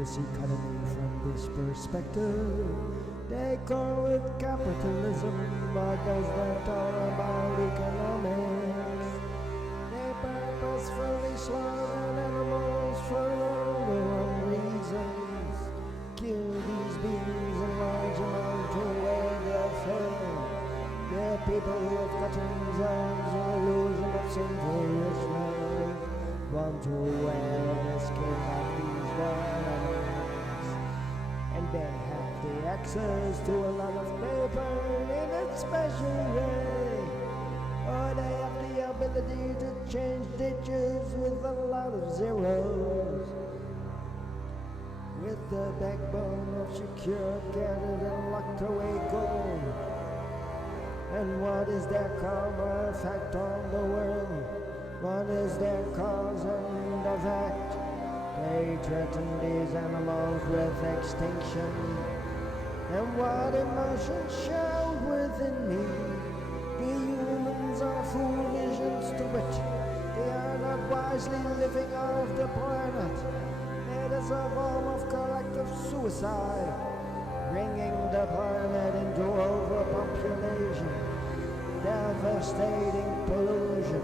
this economy from this perspective. They call it capitalism, but does that all about economics? They purposefully slaughter animals for all the wrong reasons. Kill these beings in large amount to wear their fur. They're people with cuttings, arms, or illusion of sinful rituals. Want to wear the skin of these wild animals, and they have the access to a lot of paper in a special way, or they have the ability to change digits with a lot of zeros, with the backbone of secure, gathered and locked away gold. And what is their karma effect on the world? What is their cause and effect? They threaten these animals with extinction. And what emotions shout within me? The humans are foolish and stupid. They are not wisely living off the planet. It is a form of collective suicide, bringing the planet into overpopulation, devastating pollution,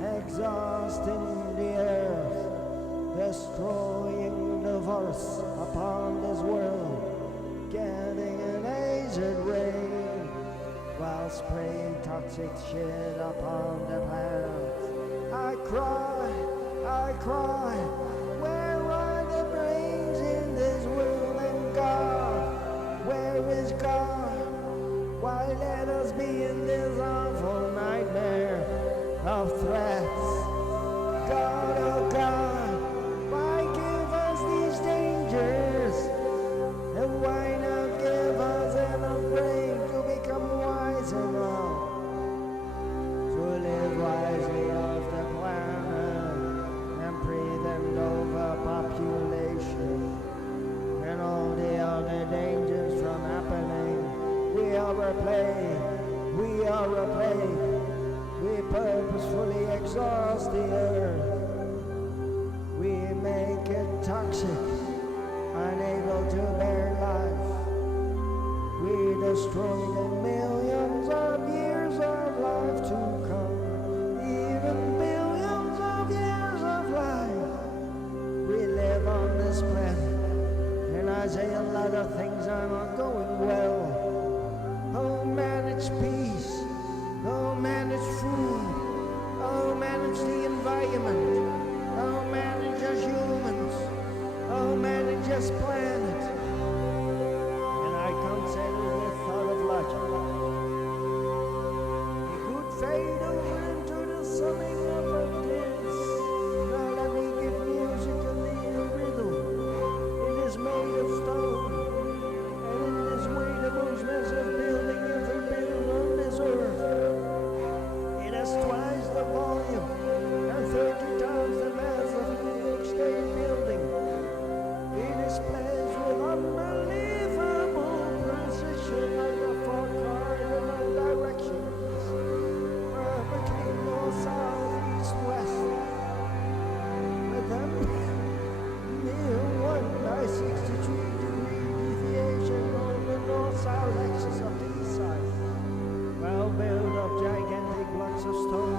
exhausting the earth, destroying the forests upon this world, getting an acid rain, while spraying toxic shit upon the plants. I cry, where are the brains in this world? And God, where is God? Why let us be in this awful nightmare of threats? God, oh God, why give us these dangers? And why not give us enough brain to become wise enough to live wisely off the planet and prevent overpopulation and all the other dangers from happening? We purposefully exhaust the earth. We make it toxic, unable to bear life. We destroy the millions of years of life to come, even billions of years of life. We live on this planet, and I say a lot of things are not going well. Oh, manage peace. Oh, manage food. Oh, manage the environment. Oh, manage us humans. Oh, manage us planet. And I consider the thought of logic. It could fade over into the summing up of this. Now let me give musically a riddle. It is made of stone, and in this way the most massive building ever built on this earth. It has twice the volume and 30 times the mass of the New York State building. It displays with unbelievable precision under 4 cardinal directions, perfectly north, south, east, west, with a near 1 by 63-degree deviation on the north-south axis of the east side. Well built of gigantic blocks of stone,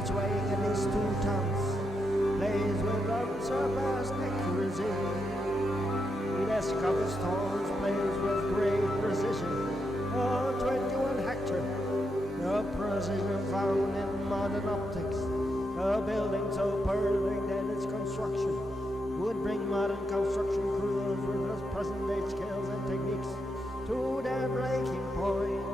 each weighing at least 2 tons, blazed with unsurpassed accuracy. It has cobblestones placed with great precision, 21 hectares. No precision found in modern optics. A building so perfect that its construction would bring modern construction crews with the present-day skills and techniques to their breaking point.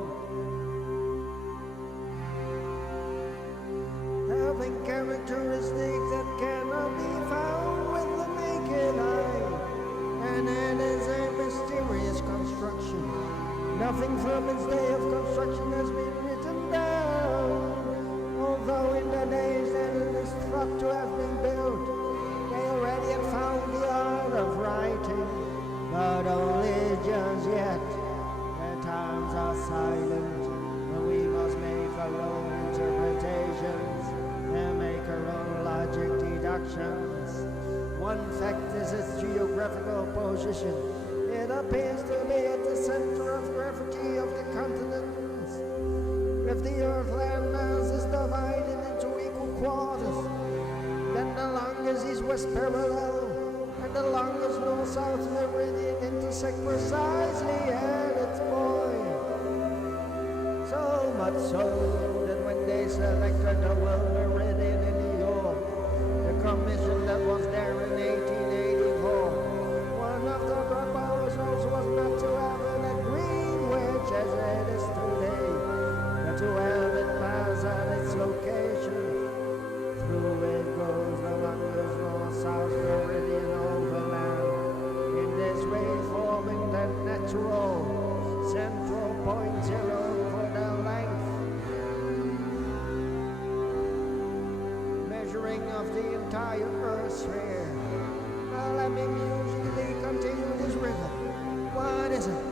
Having characteristics that cannot be found with the naked eye, and it is a mysterious construction. Nothing from its day of construction has been written down, although in the days that it is thought to have been built, they already had found the art of writing, but only just yet. The times are silent, and we must make our own interpretations and make our own logic deductions. One fact is its geography position. It appears to be at the center of gravity of the continents. If the Earth land mass is divided into equal quarters, then the longest east-west parallel and the longest north-south meridian intersect precisely at its point. So much so that when they selected the world meridian in New York, the commission that was there in 1884, one of the proposals was not to have it at Greenwich as it is today, but to have it pass at its location. Through it goes the longest north-south meridian overland, in this way forming the natural central point zero for the length. Measuring of the entire Earth sphere. Now let me musically continue this rhythm. What is it?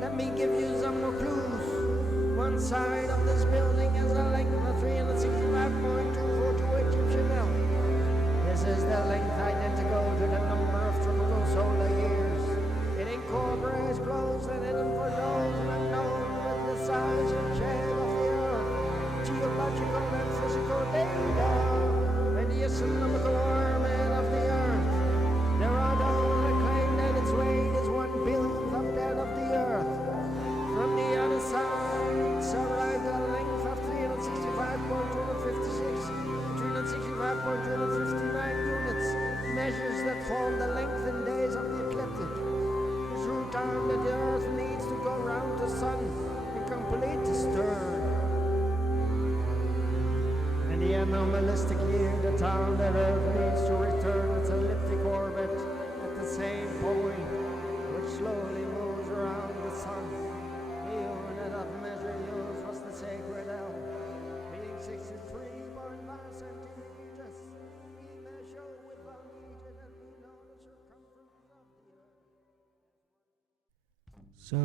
Let me give you some more clues. One side of this building has a length of 365.242 Egyptian L. This is the length identical to the number of tropical solar years. It incorporates close and hidden for those not known with the size and shape of the Earth, geological and physical data, and the astronomical orbit of the Earth. There are those that claim that its weight is 1/1000th of that of the Earth. From the other side, survives a length of 365.256, 365.259 units, measures that form the length in days of the ecliptic. Through time that the Earth needs to go round the Sun and complete its turn. And the anomalistic year, the time that Earth needs to return its elliptic orbit at the same point, which slowly moves around the Sun. The unit of measure used was the sacred L, being 63.5 centimeters. We measure with longitude and we know the circumference of the Earth. So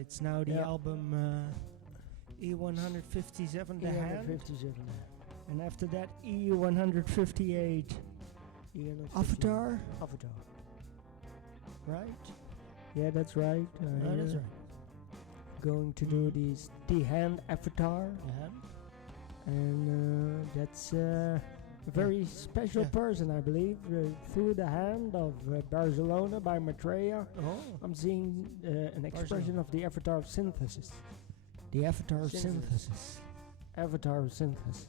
it's now the album E157 the Hand, E157. and after that E158 Avatar, right? Yeah, that's right. That's right. Going to do the hand avatar, Yeah. and that's a very special person, I believe. Through the hand of Barcelona by Maitreya, Oh, I'm seeing an expression of the avatar of synthesis. the Avatar of Synthesis. Synthesis. Avatar of synthesis.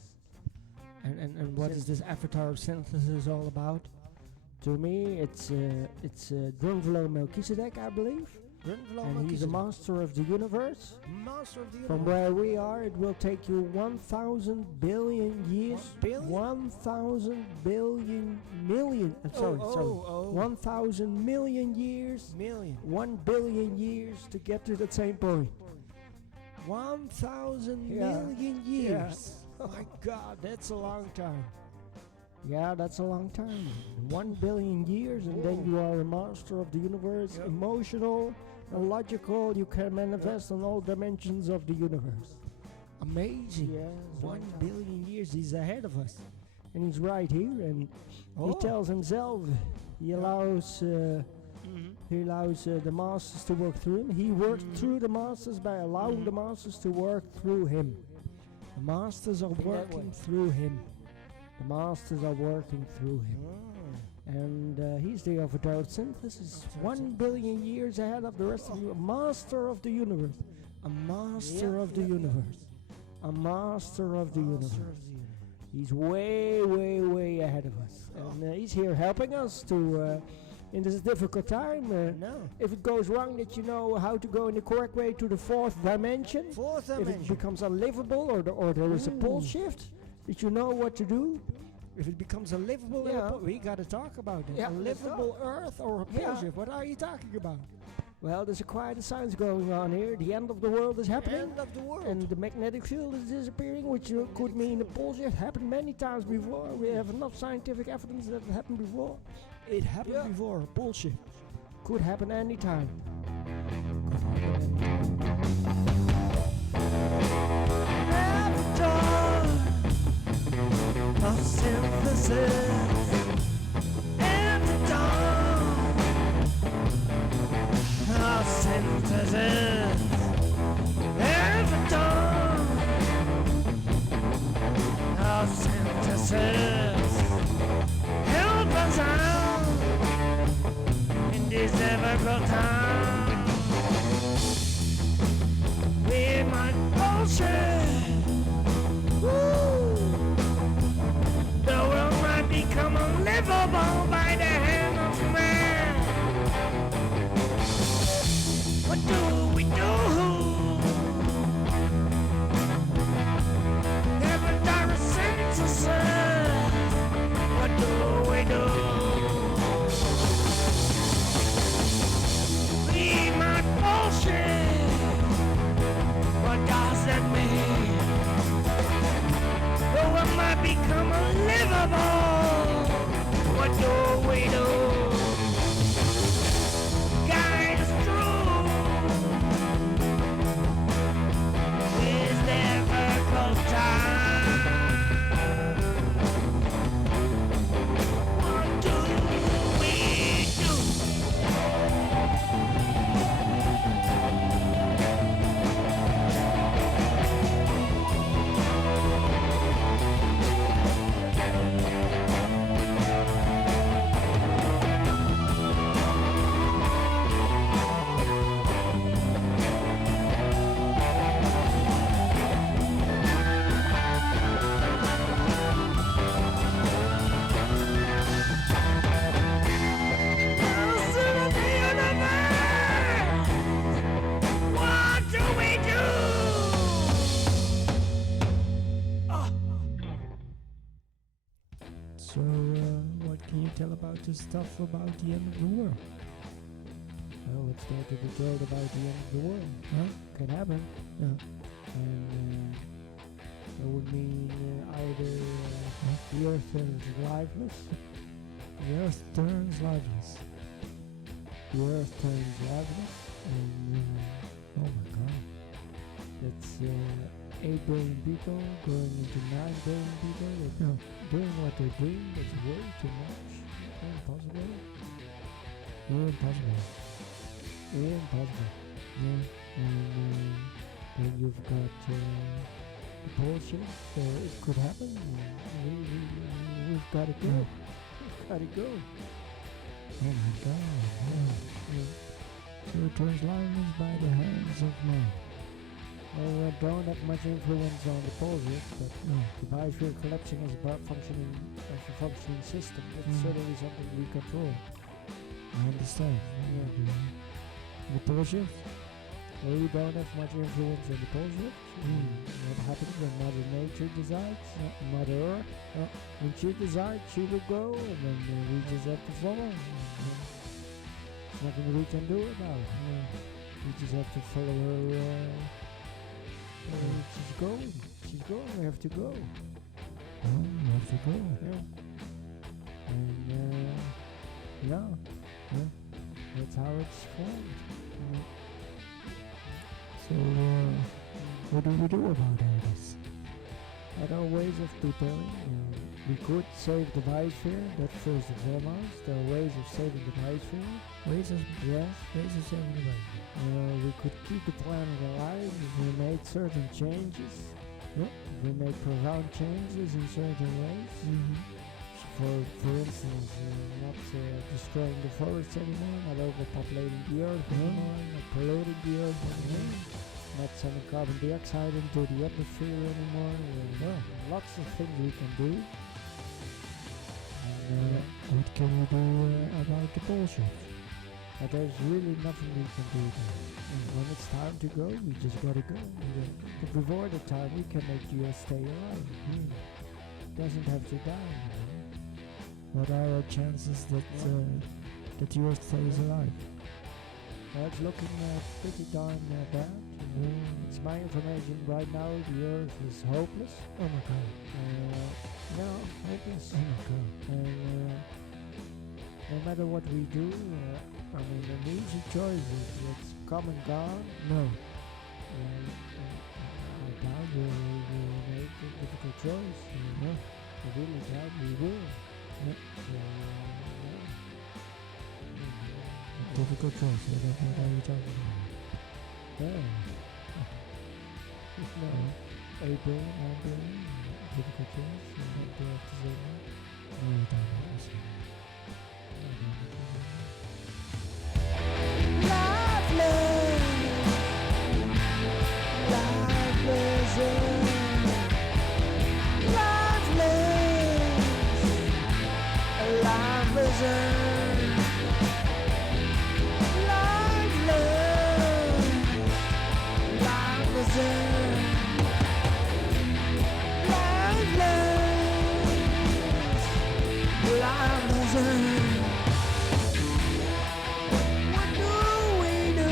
And what is this Avatar of Synthesis all about? To me, it's Drunvalo Melchizedek, I believe. And he's a master of the universe. Master of the From where we are, it will take you 1,000 billion years. 1,000 billion million. Sorry. 1,000 million years. Million. 1 billion years to get to that same point. 1,000 Yeah. million years. Oh my God, that's a long time. Yeah, that's a long time. 1 billion years, and then you are a master of the universe. Yep. Emotional and logical. You can manifest on all dimensions of the universe. Amazing. Yeah, 1 billion years, he's ahead of us. And he's right here, and he tells himself he allows the masters to work through him. He works through the masters by allowing the masters to work through him. The masters are that working way. through him. The masters are working through him. And he's the avatar of synthesis. 1 billion years ahead of the rest of you. A master of the universe. A master of the universe. A master of the universe. Master of the universe. He's way, way, way ahead of us. And he's here helping us to, in this difficult time. No. If it goes wrong, that you know how to go in the correct way to the fourth dimension. Fourth If it dimension. becomes unlivable or there is a pole shift, that you know what to do. If it becomes a livable Yeah. we gotta talk about it. Yeah, A let's livable Earth or a Yeah. bullshit? What are you talking about? Well, there's quite a science going on here. The end of the world is happening. End of the world. And the magnetic field is disappearing, which could mean a pole shift. Happened many times before. We have enough scientific evidence that it happened before. It happened before. Bullshit. Could happen anytime. Of synthesis and the dawn synthesis. Every dawn of synthesis. Help us out in this difficult time. We might bullshit. Woo. The world might become unlivable by the hand of man. What do we do? Every direct synthesis. What do we do? We might bullshit. What does that mean? The world might become unlivable. What do we do? Guide us through this difficult time. What do we do? So, what can you tell about the stuff about the end of the world? Well, it's there to be told about the end of the world. Huh? Can happen. Yeah. And that would mean either the earth turns lifeless. The earth turns lifeless. The earth turns lifeless. And Oh my god. that's 8 billion people going into 9 billion people. They're Yeah. doing what they're doing. That's way too much. Impossible. Impossible. Impossible. Yeah. And then you've got the bullshit. It could happen. We've got to go. Yeah. We've got to go. Oh my god. Yeah. So it turns lifeless by the hands of man. Well, we don't have much influence on the bullshit, but No. the biosphere collapsing as a functioning system. That's certainly something we control. I understand. Yeah. The bullshit? Well, we don't have much influence on the bullshit. What happens when Mother Nature decides? Mother Earth. When she decides, she will go, and then we just have to follow. There's nothing we can do about it. We just have to follow her. She's going. She's going. We have to go. Oh, you have to go. Yeah. And yeah. That's how it's formed. So, what do we do about all this? There are ways of preparing. We could save the biosphere. That's first and foremost. There are ways of saving the biosphere. Ways of Yes. saving the world. We could keep the planet alive if we made certain changes. If we made profound changes in certain ways. For instance, not destroying the forests anymore, not overpopulating the earth anymore, not polluting the earth anymore, not sending carbon dioxide into the atmosphere anymore. Lots of things we can do. And, What can we do about the bullshit? but there's really nothing we can do there. And when it's time to go, we just gotta go. But before the time, we can make the earth stay alive. Doesn't have to die. What are our chances that that the earth stays alive? Well, it's looking pretty darn bad. It's my information right now. The earth is hopeless. Oh my god. Hopeless. Oh my god. And no matter what we do, an easy choice is it's come and gone. No. I doubt we'll make a difficult choice. I really doubt we will. Difficult choice. What are you talking about? brain, our brain, difficult things, what do I have to say now? No, we don't have to say. Lifeless Earth. Lifeless Earth. Lifeless Earth. What do we do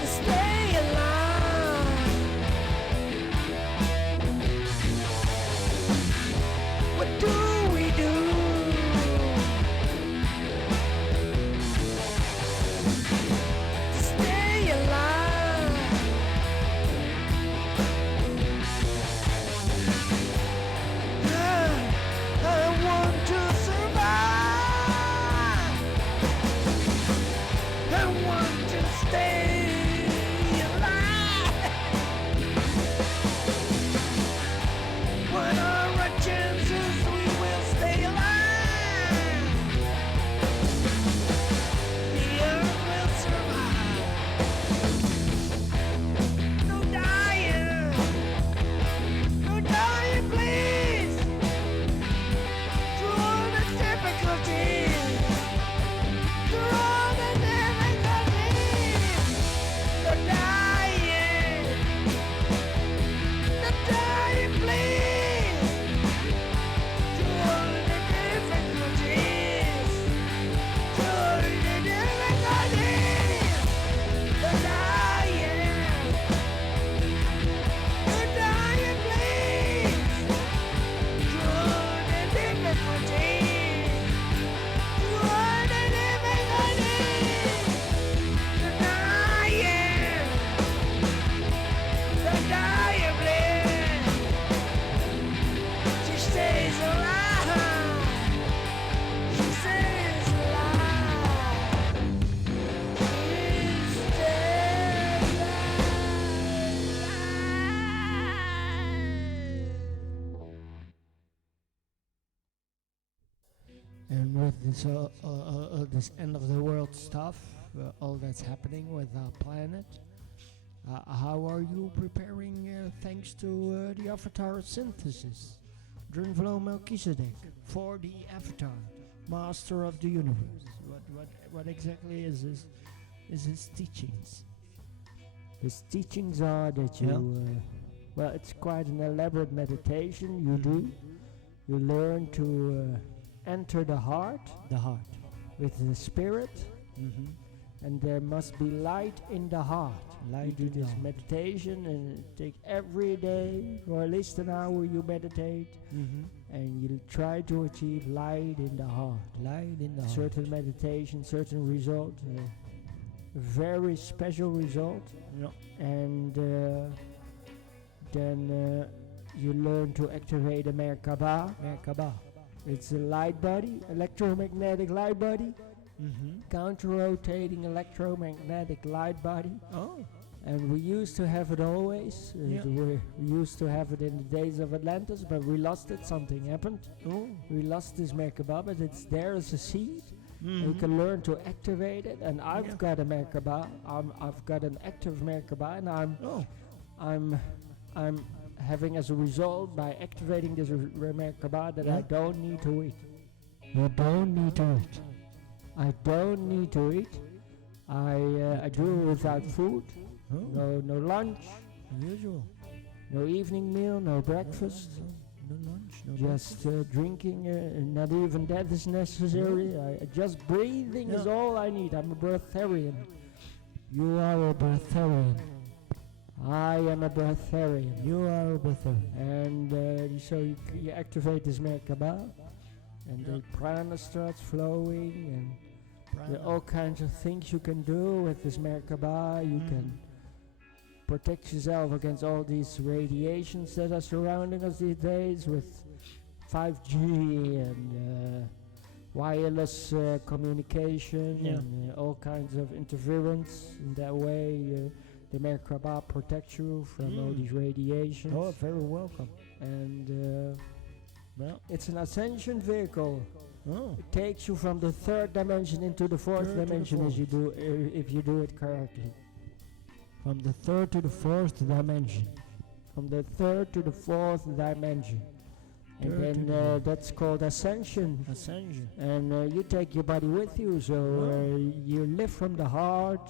to stay alive? What do we do to stay alive? I want to survive. I want to stay alive. What are our chances we will stay alive? The earth will survive. No dying. No dying, please. Through all the difficulties. Through all the difficulties. No dying. No dying, please. Through all the difficulties. Through all the difficulties. No dying. No dying, please. Through all the difficulties. Through all the difficulties. No dying. No dying, please. She stays alive. She stays alive. She stays alive. And with this end of the world stuff, all that's happening with our planet, how are you preparing thanks to the avatar synthesis? Drunvalo Melchizedek, for the avatar, master of the universe. What exactly is his teachings? His teachings are that you, well, it's quite an elaborate meditation you do. You learn to enter the heart with the spirit, and there must be light in the heart. You do this meditation and take every day for at least an hour you meditate, and you try to achieve light in the heart. Certain meditation, certain result, a very special result, and then you learn to activate a Merkaba. It's a light body, electromagnetic light body, counter-rotating electromagnetic light body. And we used to have it always. We used to have it in the days of Atlantis, but we lost it. Something happened. We lost this Merkaba, but it's there as a seed. You can learn to activate it. And I've got a Merkaba. I've got an active Merkaba, and I'm having as a result by activating this Merkaba that I don't need to eat. You don't need to eat. I don't need to eat. I do it without food. No lunch. Unusual. No evening meal. No breakfast. No lunch. No just drinking. Not even that is necessary. Just breathing is all I need. I'm a breatharian. You are a breatharian. I am a breatharian. You are a breatharian. And so you activate this Merkaba, and the prana starts flowing, and there are all kinds of things you can do with this Merkaba. You can protect yourself against all these radiations that are surrounding us these days with 5G and wireless communication and all kinds of interference. In that way, the Merkaba protects you from all these radiations. Oh, very welcome. And well, it's an ascension vehicle. Oh. It takes you from the third dimension into the fourth dimension as you do if you do it correctly. From the third to the fourth dimension. From the third to the fourth dimension. And then that's called ascension. Ascension. And you take your body with you, so you live from the heart.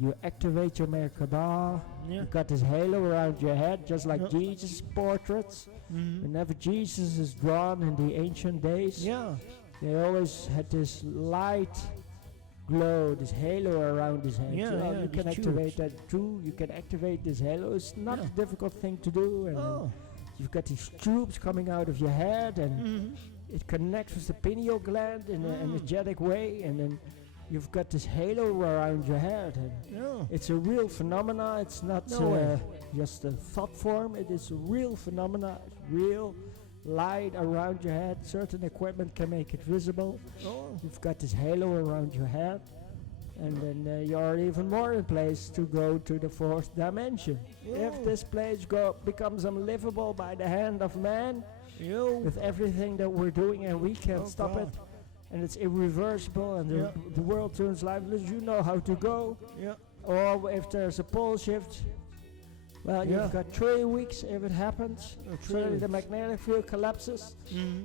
You activate your Merkaba. Yeah. You got this halo around your head, just like Jesus' portraits. Whenever Jesus is drawn in the ancient days, they always had this light glow, this halo around his head. You can activate that too. You can activate this halo. It's not a difficult thing to do. And you've got these tubes coming out of your head, and it connects with the pineal gland in an energetic way, and then you've got this halo around your head. And it's a real phenomena. It's not just a thought form. It is a real phenomena. Real light around your head. Certain equipment can make it visible. You've got this halo around your head, and then you're even more in place to go to the fourth dimension. If this place becomes unlivable by the hand of man, with everything that we're doing, and we can't stop it, and it's irreversible, and the world turns lifeless, you know how to go. Or if there's a pole shift, well, you've got 3 weeks if it happens. Suddenly the magnetic field collapses.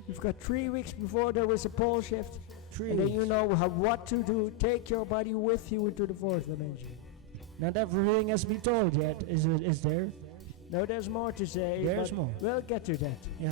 You've got 3 weeks before there is a pole shift. And then you know what to do. Take your body with you into the fourth dimension. Not everything has been told yet, is there? No, there's more to say. There's more. We'll get to that. Yeah.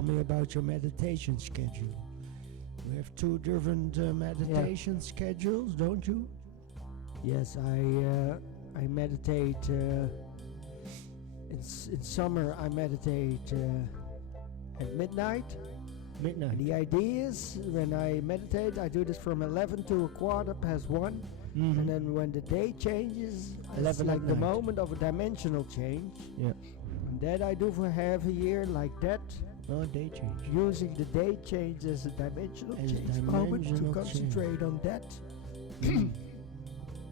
tell me about your meditation schedule. We have 2 different meditation schedules, don't you? Yes, I meditate. In summer, I meditate at midnight. Midnight. And the idea is, when I meditate, I do this from 11 to 1:15. Mhm. And then when the day changes, it's 11 like at the night. moment of a dimensional change. Yeah. And that I do for half a year, like that, Oh, day change. using the day change as a dimensional As a change moment to dimensional concentrate on that.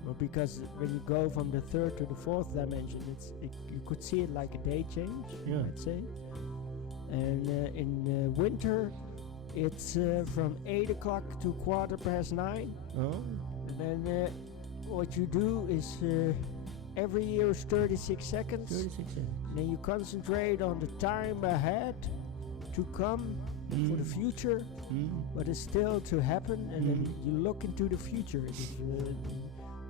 Well, because when you go from the 3rd to the 4th dimension, you could see it like a day change, Yeah. I'd say. And in winter, it's from 8 o'clock to 9:15. Oh. And then what you do is every year is 36 seconds. 36 seconds. Then you concentrate on the time ahead to come for the future, but it's still to happen. And then you look into the future. It's,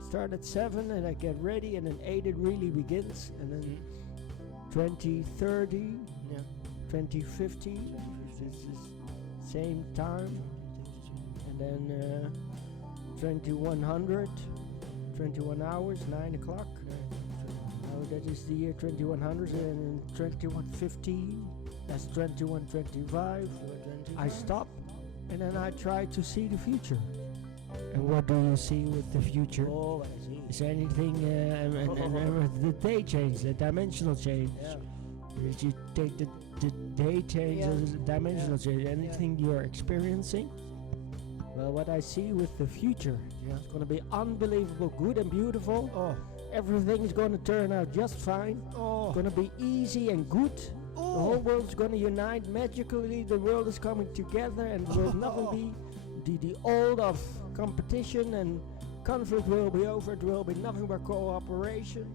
start at 7 and I get ready, and then 8 it really begins, and then 2030, 2050, it's the same time, and then 2100, 21 hours, 9 o'clock. That is the year 2100, and then 2150, that's 2125. I stop, and then I try to see the future. And what do you see with the future? Oh, I see. Is there anything, and with the day change, the dimensional change? Yeah. Did you take the day change as a dimensional change? Anything you're experiencing? Well, what I see with the future, it's going to be unbelievable, good and beautiful. Oh. Everything is going to turn out just fine. Oh. It's going to be easy and good. The whole world's going to unite magically. The world is coming together, and there will never be the old of competition, and conflict will be over. It will be nothing but cooperation.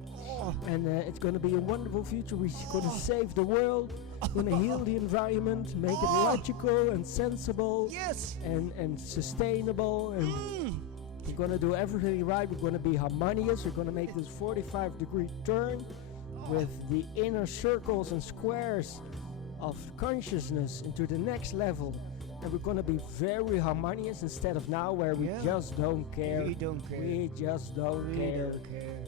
And it's going to be a wonderful future. We're going to save the world, going to heal the environment, make it logical and sensible, Yes. and sustainable. And we're going to do everything right. We're going to be harmonious. We're going to make this 45-degree turn with the inner circles and squares of consciousness into the next level. And we're going to be very harmonious instead of now where we just don't care. We don't care. We just don't care.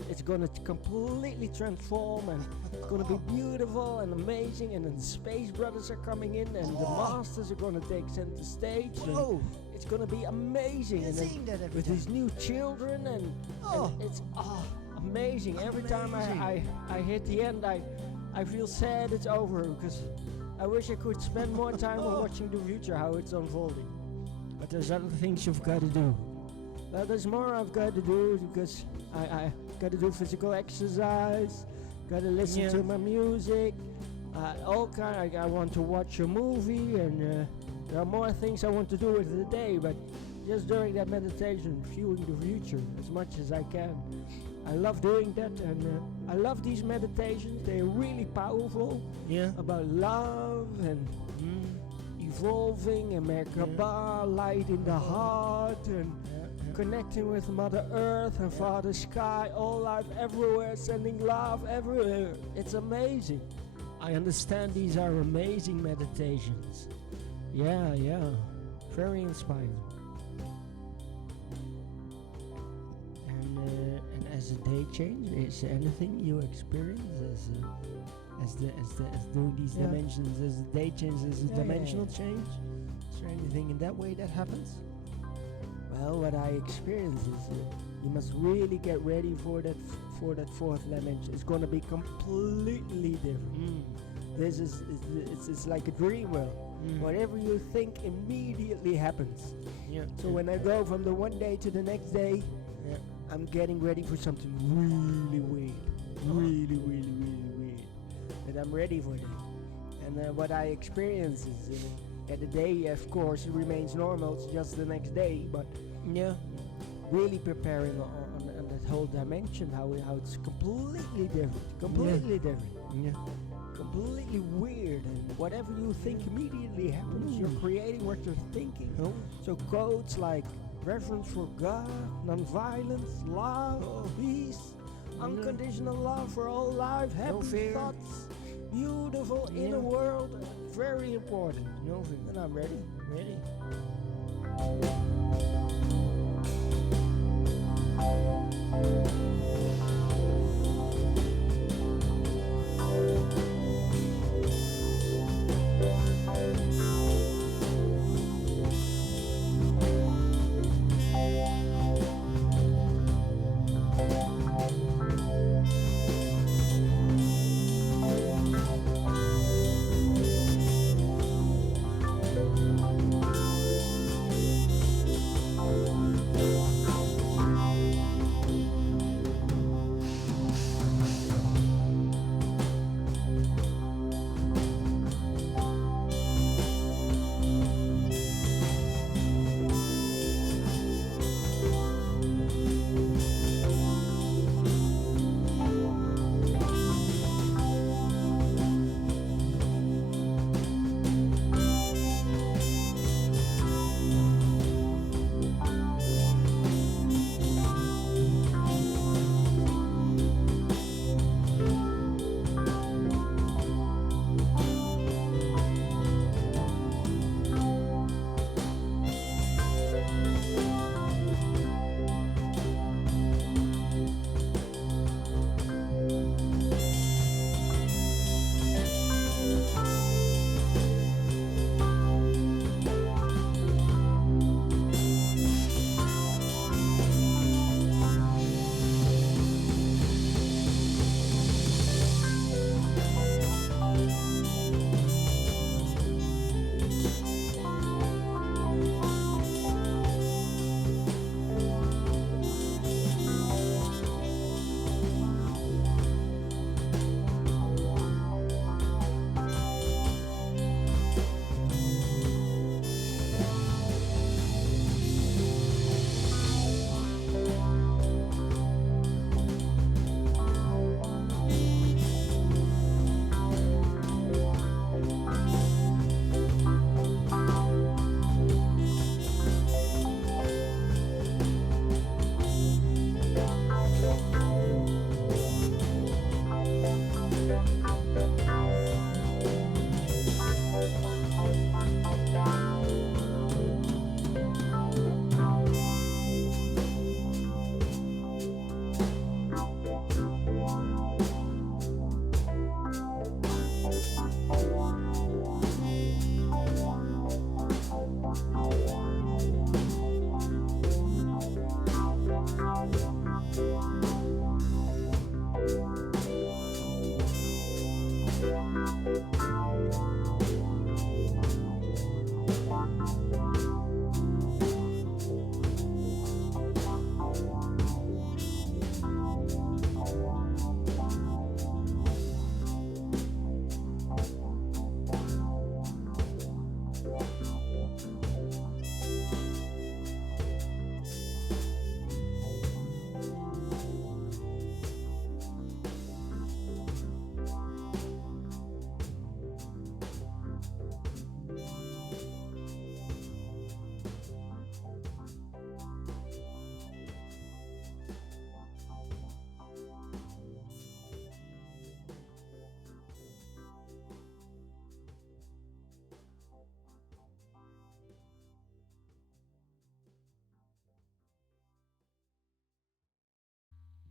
It's going to completely transform, and it's going to be beautiful and amazing. And then the Space Brothers are coming in, and the Masters are going to take center stage. And it's going to be amazing. You're And then seeing that every with time. these new children, and it's amazing. Every time I hit the end, I feel sad it's over, because I wish I could spend more time on watching the future, how it's unfolding. But there's other things you've got to do. Well, there's more I've got to do, because I got to do physical exercise, got to listen to my music, all kind. I want to watch a movie, and there are more things I want to do with the day, but just during that meditation, viewing the future as much as I can. I love doing that, and I love these meditations. They're really powerful. Yeah. About love and evolving and Merkaba, light in the heart, and connecting with Mother Earth and Father Sky, all life everywhere, sending love everywhere. It's amazing. I understand these are amazing meditations. Yeah. Very inspiring. And as a day change, is there anything you experience as doing these dimensions, as a day change, as a dimensional change? Is there anything in that way that happens? Well, what I experience is you must really get ready for that 4th dimension. It's going to be completely different. This is it's like a dream world. Whatever you think immediately happens. So when I go from the one day to the next day, I'm getting ready for something really weird. Really weird. And I'm ready for that. And what I experience is the day, of course, it remains normal. It's just the next day. But really preparing on that whole dimension, how it's completely different. Completely weird. And whatever you think immediately happens. You're creating what you're thinking. So codes like reverence for God, non-violence, love, peace, unconditional love for all life, happy thoughts, beautiful inner world, very important. And I'm ready.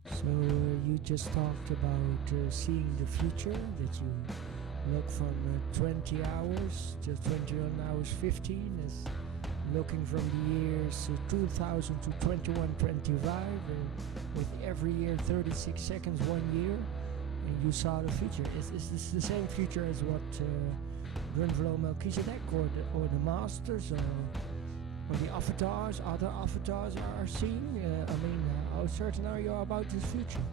So you just talked about seeing the future, that you look from 20 hours to 21 hours 15 as looking from the years 2000 to 2125, with every year 36 seconds, 1 year, and you saw the future. Is this the same future as what Drunvalo Melchizedek or the Masters or the avatars, other avatars are seeing? How certain are you about this future?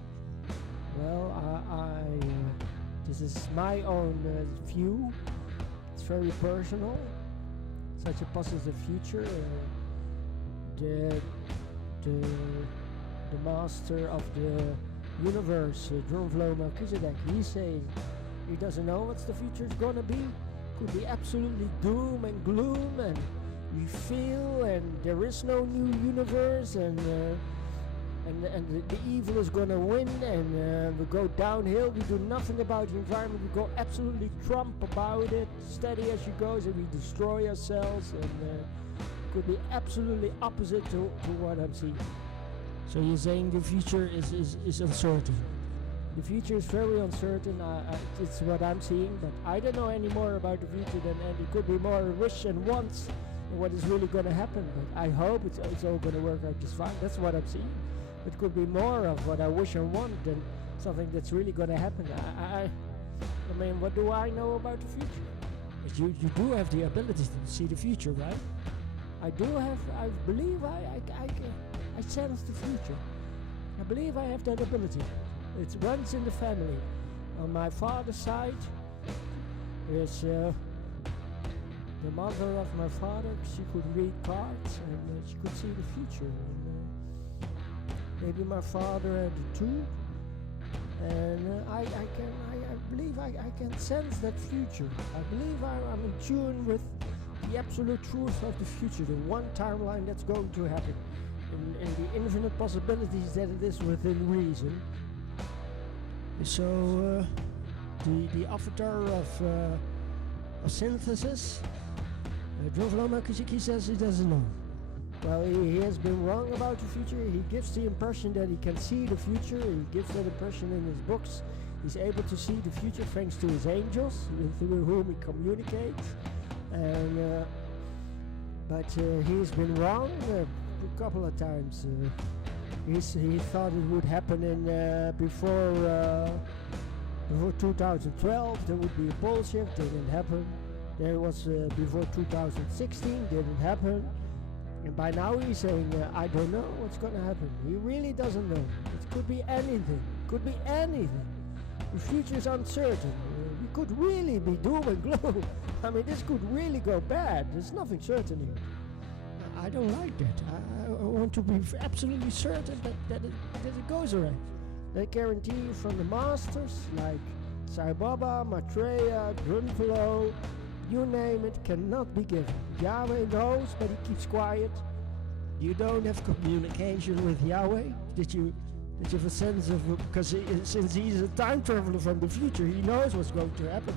Well, this is my own view. It's very personal. Such a positive future. The master of the universe, Drunvalo Melchizedek, he's saying he doesn't know what the future is gonna be. Could be absolutely doom and gloom, and we feel, and there is no new universe, and and the evil is gonna win, and we go downhill. We do nothing about the environment. We go absolutely Trump about it, steady as she goes, and we destroy ourselves. And could be absolutely opposite to what I'm seeing. So you're saying the future is uncertain? The future is very uncertain. It's what I'm seeing, but I don't know any more about the future than, and it could be more wish and wants than what is really going to happen. But I hope it's all going to work out just fine. That's what I'm seeing. It could be more of what I wish and want than something that's really going to happen. I mean, what do I know about the future? But you do have the ability to see the future, right? I believe I sense the future. I believe I have that ability. It runs in the family. On my father's side, is the mother of my father. She could read cards and she could see the future. And, maybe my father had it too. And I believe I can sense that future. I believe I'm in tune with the absolute truth of the future, the one timeline that's going to happen, and the infinite possibilities that it is within reason. So the avatar of synthesis, Drunvalo, he says he doesn't know. Well, he has been wrong about the future. He gives the impression that he can see the future. He gives that impression in his books. He's able to see the future thanks to his angels, through whom he communicates. And but he's been wrong a couple of times. He thought it would happen in before 2012. There would be a pole shift. Didn't happen. There was before 2016. Didn't happen. And by now he's saying, I don't know what's going to happen. He really doesn't know. It could be anything. Could be anything. The future is uncertain. We could really be doom and gloom. I mean, this could really go bad. There's nothing certain here. I don't like that. I want to be absolutely certain that it goes right. They guarantee you from the masters, like Sai Baba, Maitreya, Drunvalo, you name it, cannot be given. Yahweh knows, but he keeps quiet. You don't have communication with Yahweh? Did you have a sense of, because since he's a time traveler from the future, he knows what's going to happen.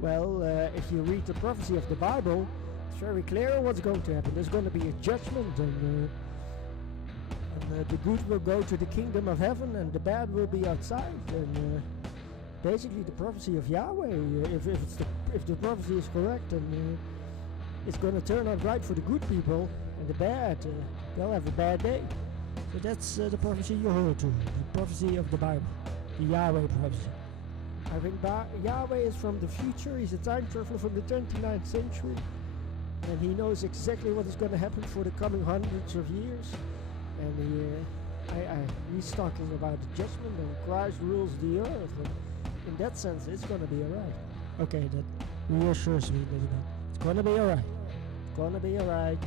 Well, if you read the prophecy of the Bible, it's very clear what's going to happen. There's going to be a judgment, and the good will go to the kingdom of heaven, and the bad will be outside. And basically, the prophecy of Yahweh, if the prophecy is correct, and it's going to turn out right for the good people, and the bad, they'll have a bad day. So that's the prophecy you hold to, the prophecy of the Bible, the Yahweh prophecy. I think Yahweh is from the future. He's a time traveler from the 29th century, and he knows exactly what is going to happen for the coming hundreds of years. And he's talking about the judgment, and Christ rules the earth. And in that sense, it's going to be alright. Okay, that reassures me a little bit. It's going to be alright. It's going to be alright.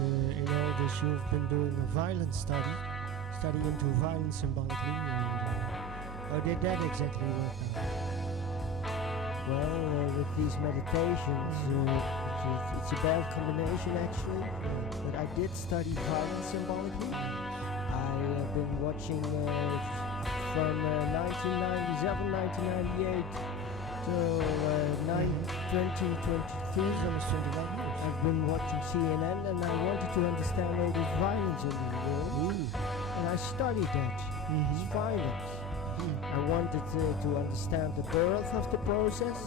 in all this you've been doing a violence study into violence symbolically. How did that exactly work out? Well, with these meditations, it's a bad combination actually, but I did study violence symbolically. I have been watching from 1997, 1998 till 2023. Almost 29 years. I've been watching CNN and I wanted to understand all this violence in the world. And I studied that. It's violence. I wanted to understand the birth of the process.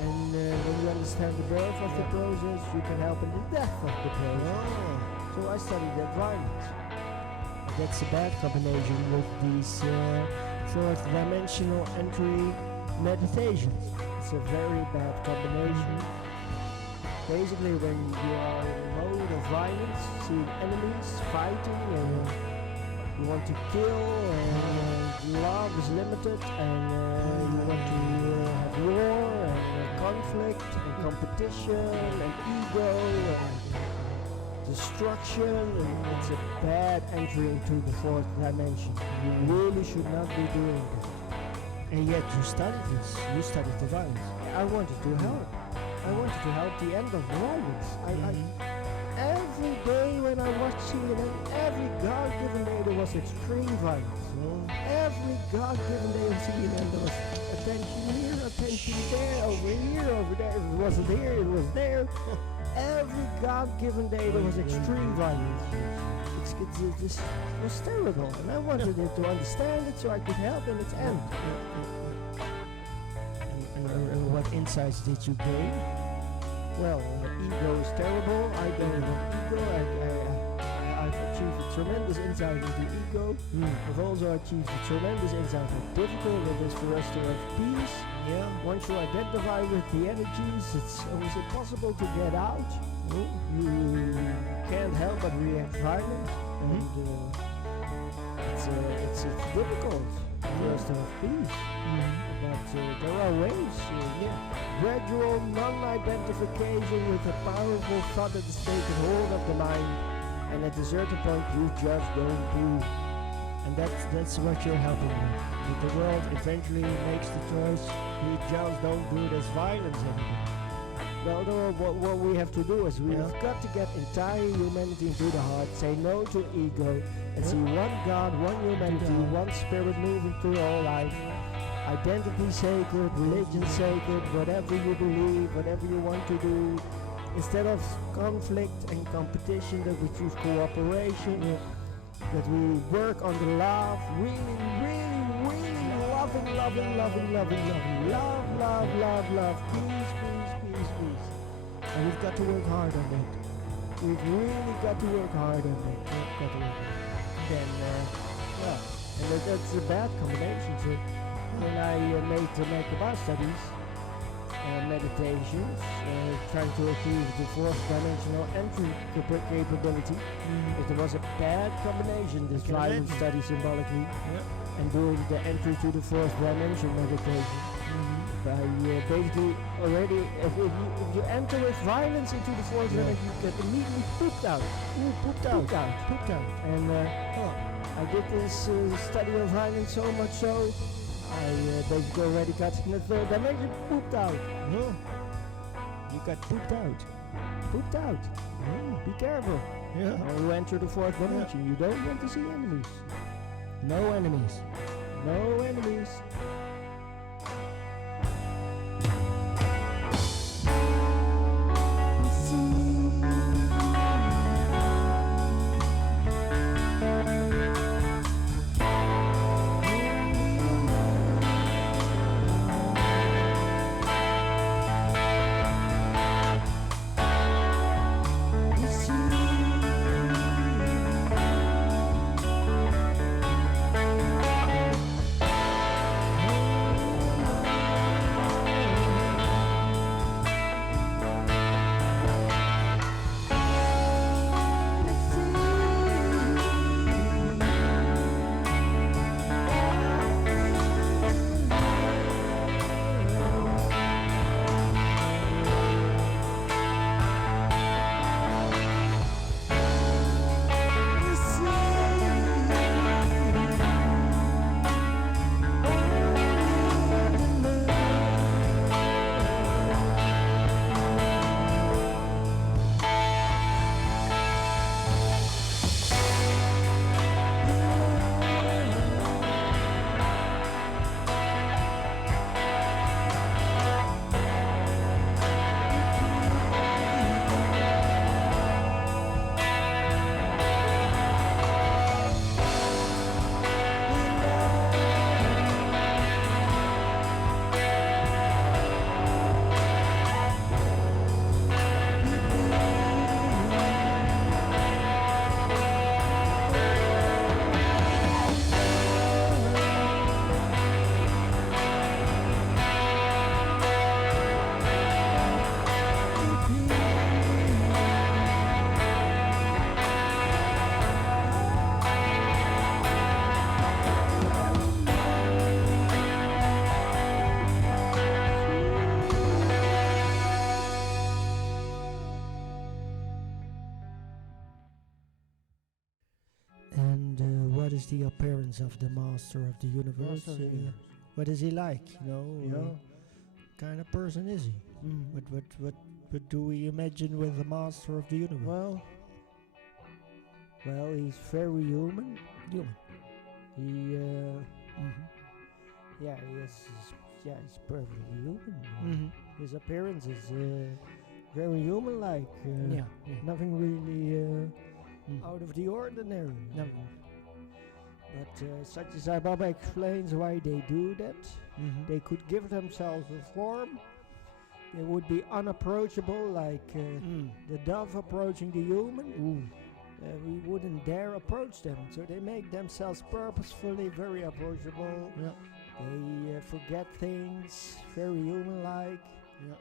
And when you understand the birth of the process, you can help in the death of the process. So I studied that violence. That's a bad combination with these fourth dimensional entry meditations. It's a very bad combination. Basically, when you are in a mode of violence, seeing enemies, fighting, and you want to kill, and love is limited, and you want to have war, and conflict, and competition, and ego, and destruction, and it's a bad entry into the fourth dimension. You really should not be doing that. And yet you studied this. You studied the violence. I wanted to help. I wanted to help the end of violence. Every day when I watched CNN, every God-given day there was extreme violence. Every God-given day on CNN there was attention here, attention there, over there. If it wasn't here, it was there. Every God-given day there was extreme violence. This was terrible, and I wanted it to understand it so I could help in its end. And what insights did you gain? Well, ego is terrible. I don't have ego. I've achieved a tremendous insight into ego. I've also achieved a tremendous insight how difficult it is for us to have peace. Yeah. Once you identify with the energies, it's almost impossible to get out. You can't help but react violent, and it's difficult for us to have peace. But there are ways. Gradual non-identification with a powerful thought that is taken hold of the mind, and at a certain point you just don't do. And that's what you're helping with. The world eventually makes the choice. We just don't do this violence anymore. Well, what we have to do is we've got to get entire humanity into the heart, say no to ego, and see one God, one humanity, one spirit moving through all life. Identity sacred, religion sacred, whatever you believe, whatever you want to do. Instead of conflict and competition, that we choose cooperation, that we work on the love, really loving, love, peace. And we've got to work hard on that. We've really got to work hard on that. Then, and that's a bad combination. So when I made the Merkaba studies, meditations, trying to achieve the fourth dimensional entry capability, it was a bad combination, this violence study symbolically, and doing the entry to the fourth dimension meditation. Basically, already, if you enter with violence into the fourth dimension, you get immediately pooped out. Pooped out. And I did this study of violence so much so, I basically already got in the third dimension, pooped out. You got pooped out. Pooped out. Be careful. When you enter the fourth dimension, you don't want to see enemies. No enemies. No enemies. is the appearance of the Master of the Universe? Master of the Universe. What is he like? You know, Yeah. kind of person is he? What do we imagine with the Master of the Universe? Well, he's very human. Human. He, Mm-hmm. he's perfectly human. Mm-hmm. His appearance is very human-like. Yeah. Nothing really Mm. out of the ordinary. Nothing. But such as Sai Baba explains why they do that. Mm-hmm. They could give themselves a form. They would be unapproachable, like the dove approaching the human. We wouldn't dare approach them, so they make themselves purposefully very approachable. Yeah. They forget things, very human-like. Yeah.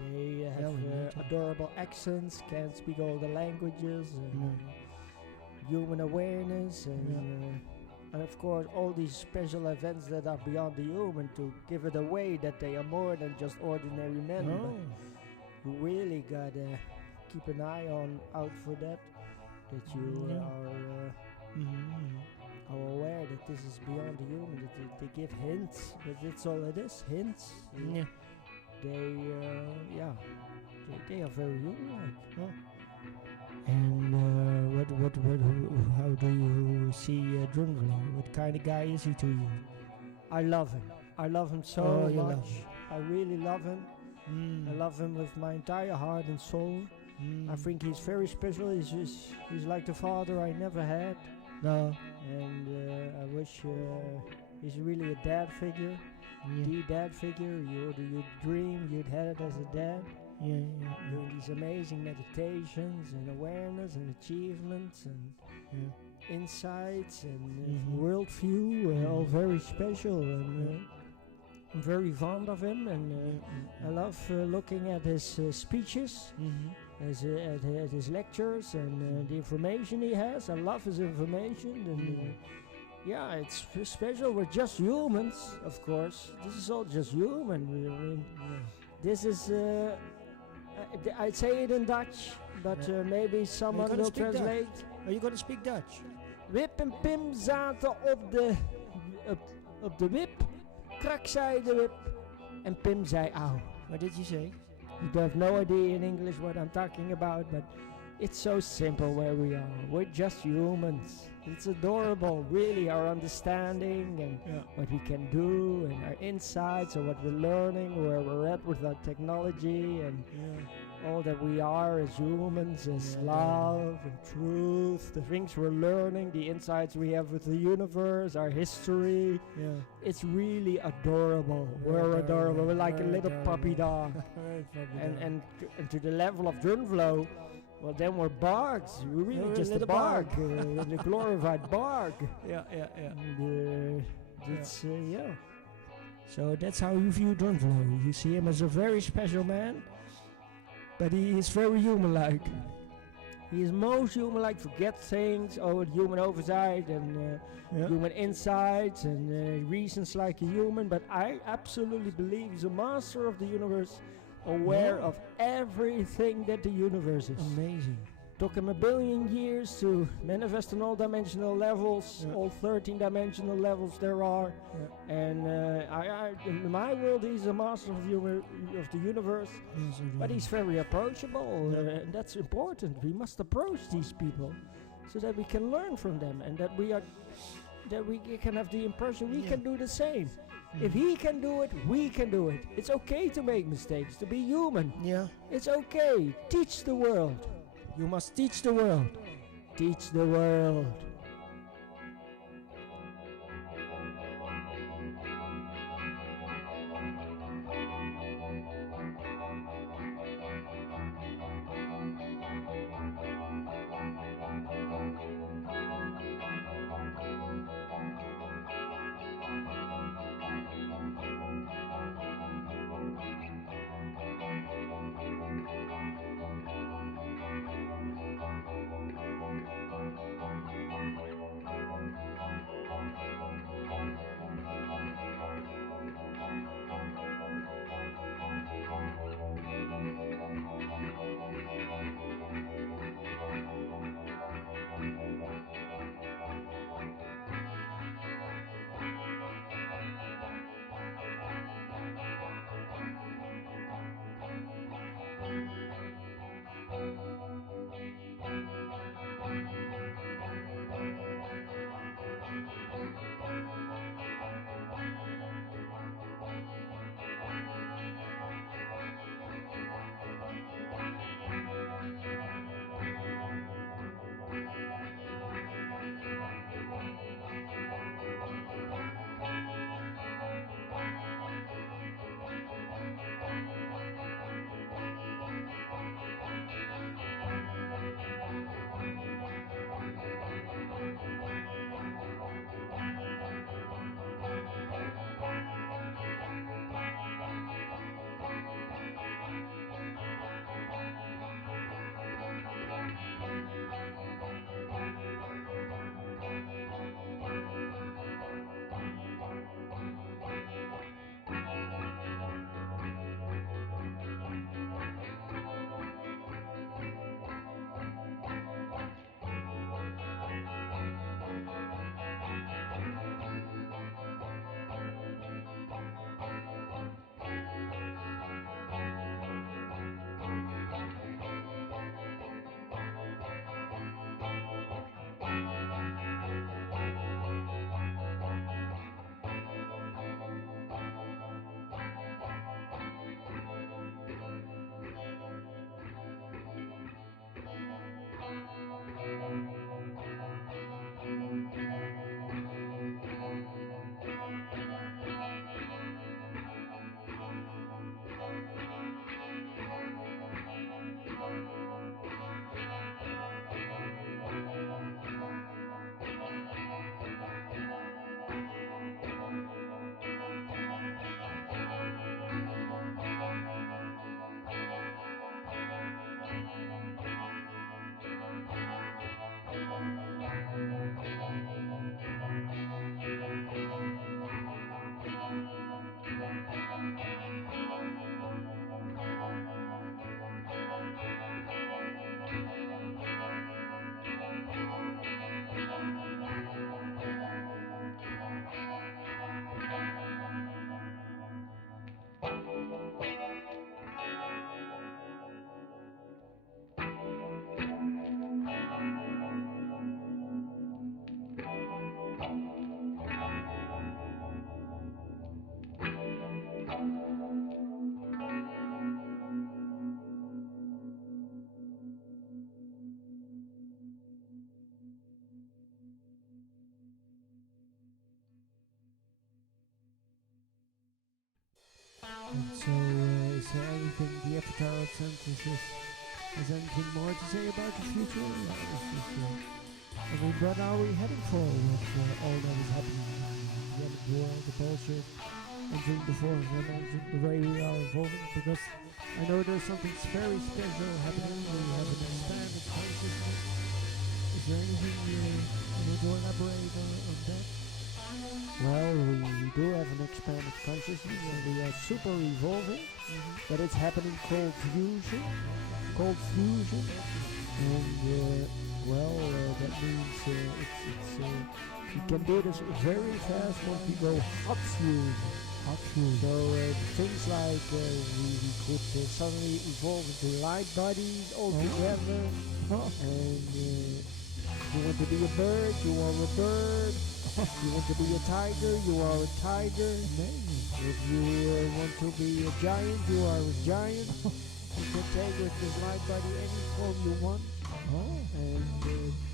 They Yeah, have we need to. adorable accents, can't speak all the languages, and human awareness, and of course all these special events that are beyond the human to give it away that they are more than just ordinary men. Oh. But you really gotta keep an eye out for that you Yeah. are aware that this is beyond the human, that they give hints, but that's all it is, hints. Yeah. They are very human-like. And how do you see Drunvalo? What kind of guy is he to you? I love him. I love him so Oh, you much. love him. I really love him. I love him with my entire heart and soul. I think he's very special. He's like the father I never had. No. And I wish he's really a dad figure. Yeah. The dad figure. You'd dream you'd had it as a dad. Yeah. Doing these amazing meditations and awareness and achievements and insights and worldview, all very special. And I'm very fond of him, and I love looking at his speeches, at his lectures, and the information he has. I love his information, and it's special. We're just humans, of course. This is all just human. I mean, this is. I'd say it in Dutch, but maybe someone will translate. Are you going to speak Dutch? Wip en Pim zaten op de wip. Krak zei de wip. En Pim zei auw. What did you say? You have no idea in English what I'm talking about, but it's so simple where we are. We're just humans. It's adorable, really, our understanding and what we can do and our insights and what we're learning, where we're at with our technology and all that we are as humans, as love and truth, the things we're learning, the insights we have with the universe, our history. It's really adorable. We're adorable. We're like a little puppy dog. and to the level of Drunvalo, well, then we're bargs. We're really just a barg, a glorified barg. And, So that's how you view Drunvalo. You see him as a very special man, but he is very human-like. He is most human-like, forget things, human oversight and human insights and reasons like a human, but I absolutely believe he's a master of the universe, aware of everything that the universe is. Amazing. Took him 1 billion years to manifest on all dimensional levels, all 13 dimensional levels there are. And in my world, he's a master of the universe, but he's very approachable, and that's important. We must approach these people so that we can learn from them, and that we can have the impression we can do the same. If he can do it, we can do it. It's okay to make mistakes, to be human. It's okay. Teach the world. You must teach the world. Teach the world. And so, is there anything the Avatar of Synthesis has anything more to say about the future? I mean, what are we heading for with all that is happening? The end of the world, the bullshit, entering the force, and entering the way we are evolving. Because I know there's something very special happening. We have an expanded consciousness. Is there anything you want to elaborate on that? Well, we do have an expanded consciousness and we are super evolving, but it's happening cold fusion. And that means we can do this very fast once we go hot fusion. So things like we could suddenly evolve into light bodies all together, and you want to be a bird, you are a bird. You want to be a tiger, you are a tiger. If you want to be a giant, you are a giant. You can take with this light body any form you want. And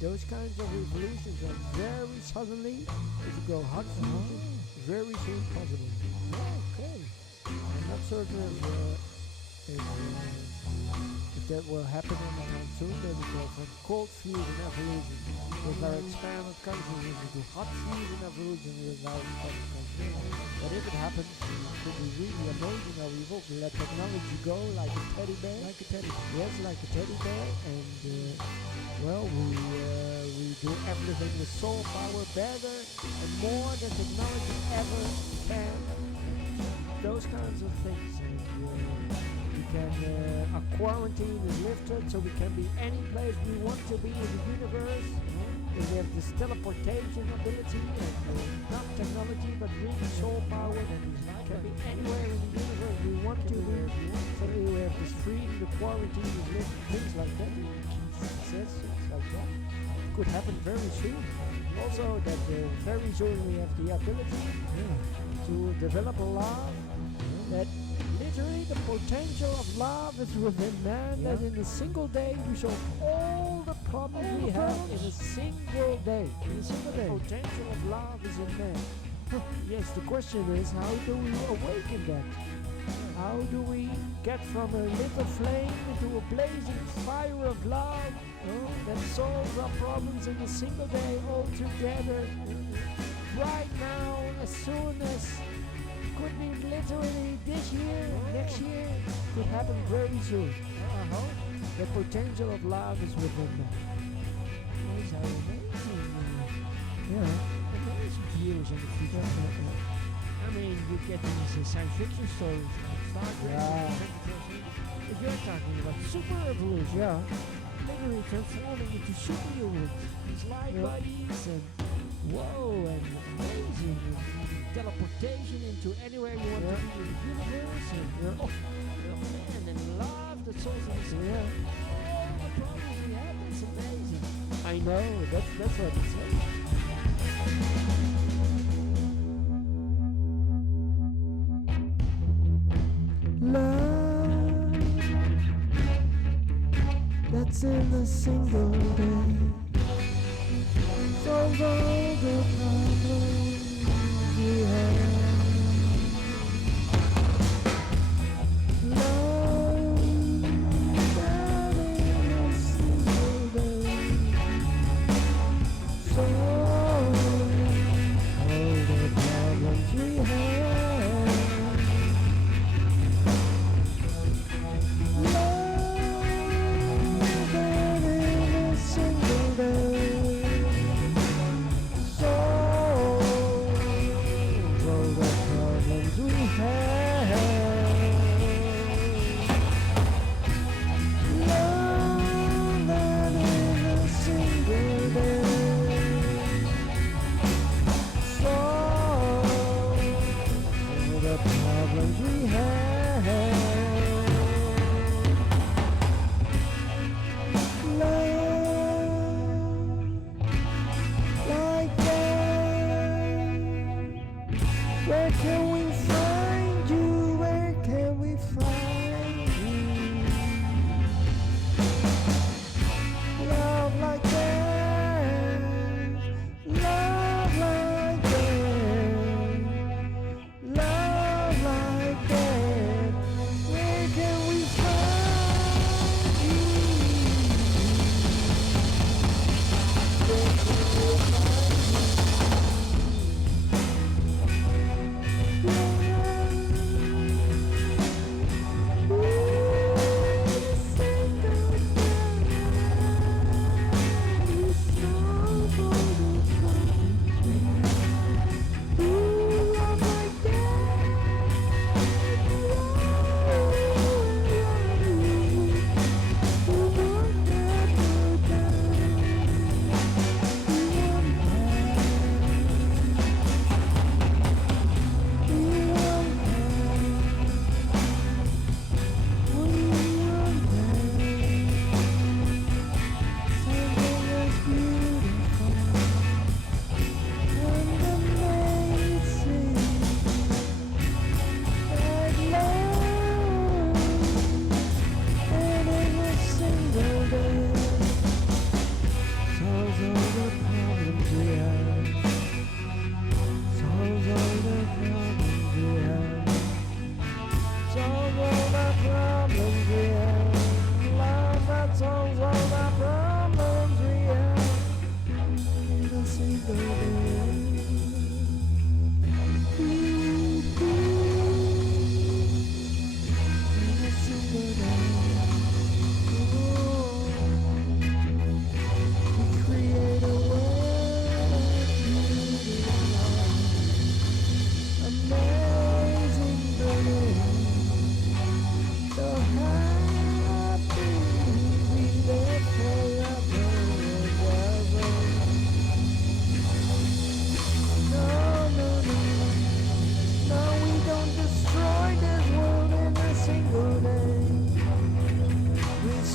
those kinds of evolutions are very suddenly, if you go hot fusion, very soon possible. Okay. I'm not certain if that will happen anytime soon, then we go from cold fusion evolution with our expanded consciousness into hot fusion evolution with our expanded consciousness. But if it happens, it could be really amazing how we evolve. We let technology go like a teddy bear. Yes, like a teddy bear. And we do everything with soul power better and more than technology ever can. Those kinds of things. Our quarantine is lifted, so we can be any place we want to be in the universe. We have this teleportation ability, and not technology, but really soul power. Can be anywhere in the universe we want to be. Suddenly we have this freedom, the quarantine is lifted, things like that. Things like that. It could happen very soon. Also, that very soon we have the ability to develop a love that literally the potential of love is within man, that in a single day we solve all the problems we have in a single day. The potential of love is in man. Yes, the question is, how do we awaken that? How do we get from a little flame into a blazing fire of love that solves our problems in a single day all together? Right now, as soon as could be literally this year, next year, could happen very soon. The potential of love is within them. Those are amazing. Amazing views in the future. I mean, you get these science fiction stories like Star Trek. If you're talking about super evolution, literally transforming into superhumans, these light bodies and and amazing. Teleportation into anywhere you want to be in the universe, and love that's also all the problems we have. It's amazing. I know, that's what it's saying. Love that's in a single day solves all the problems. So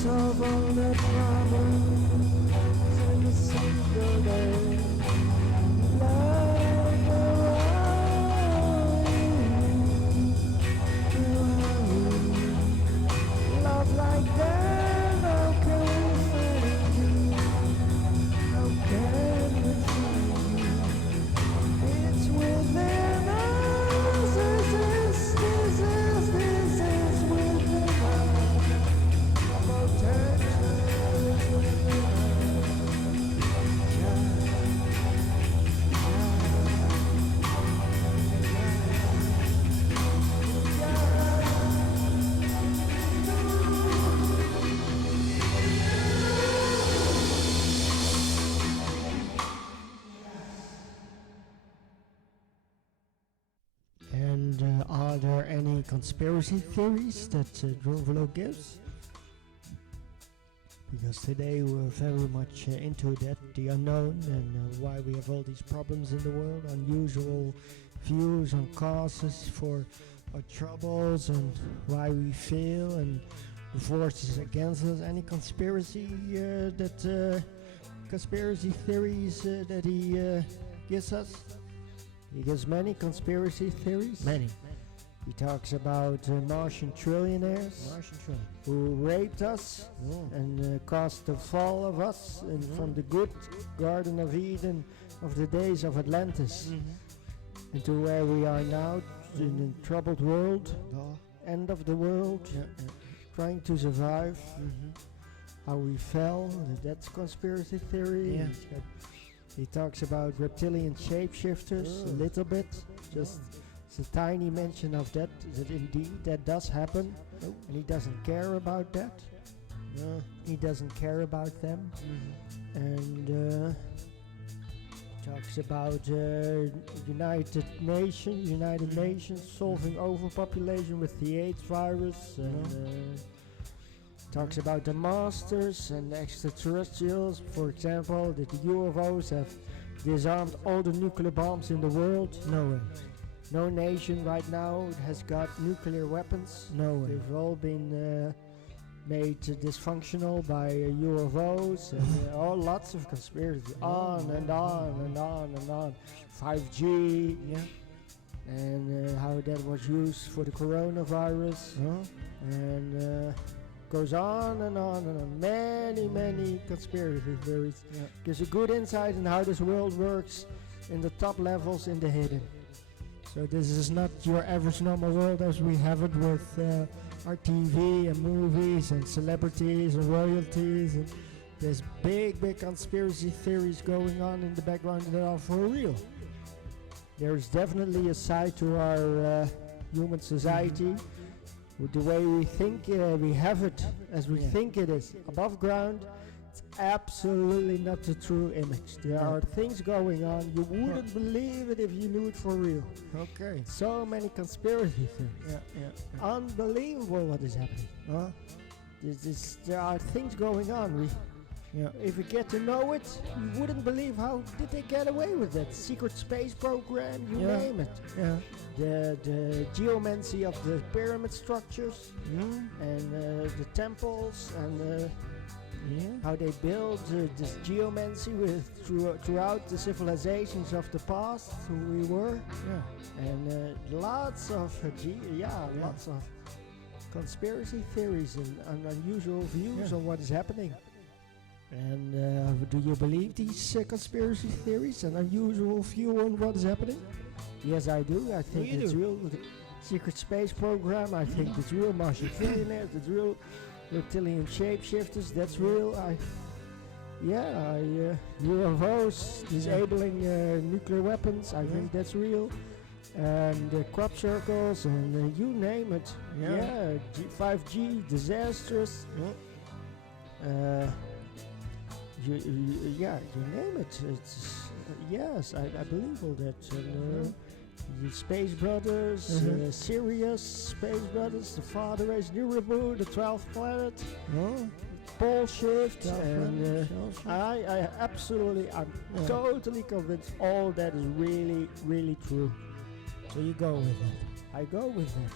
solve all the problems in a single day. Love love like that, how can we find you? How can we find you? It's within us, this is within us. Protection is within us. And are there any conspiracy theories that Drunvalo gives? Because today we're very much into that, the unknown, and why we have all these problems in the world, unusual views on causes for our troubles, and why we feel, and the forces against us. Any conspiracy conspiracy theories that he gives us? He gives many conspiracy theories. Many. He talks about Martian trillionaires who raped us and caused the fall of us and from the good Garden of Eden of the days of Atlantis into where we are now, in the troubled world, end of the world, trying to survive. How we fell, that's conspiracy theory. He talks about reptilian shapeshifters a little bit, just it's a tiny mention of that indeed that does happen, and he doesn't care about that. He doesn't care about them. And talks about United Nations solving overpopulation with the AIDS virus, and talks about the masters and the extraterrestrials. For example, that the UFOs have disarmed all the nuclear bombs in the world. No way. No nation right now has got nuclear weapons. No way. They've all been made dysfunctional by UFOs and lots of conspiracy. On and on and on and on. 5G. And how that was used for the coronavirus. And goes on and on and on. Many conspiracy theories. Gives a good insight in how this world works in the top levels, in the hidden. So this is not your average normal world as we have it with our TV and movies and celebrities and royalties. And there's big conspiracy theories going on in the background that are for real. There's definitely a side to our human society. With the way we think we have it as we think it is above ground, it's absolutely not the true image. There are things going on you wouldn't believe it if you knew it for real. Okay. So many conspiracy theories. Unbelievable what is happening. There are things going on. If you get to know it, you wouldn't believe how did they get away with that. Secret space program, you name it. The geomancy of the pyramid structures and the temples and how they build this geomancy throughout the civilizations of the past, who we were. And lots of lots of conspiracy theories and unusual views on what is happening. And do you believe these conspiracy theories and unusual view on what is happening? Yes, I do. I think it's real. The secret space program, I think it's real. Martian trillionaires, it's real. Reptilian shapeshifters, that's real. UFOs disabling nuclear weapons, I think that's real. And crop circles, and you name it. 5G, disasters. You name it. It's I believe all that. The Space Brothers, Sirius, Space Brothers, the Father Race, New Reboot, the 12th Planet, Pole Shift, and I'm totally convinced all that is really, really true. So you go with it. I go with it.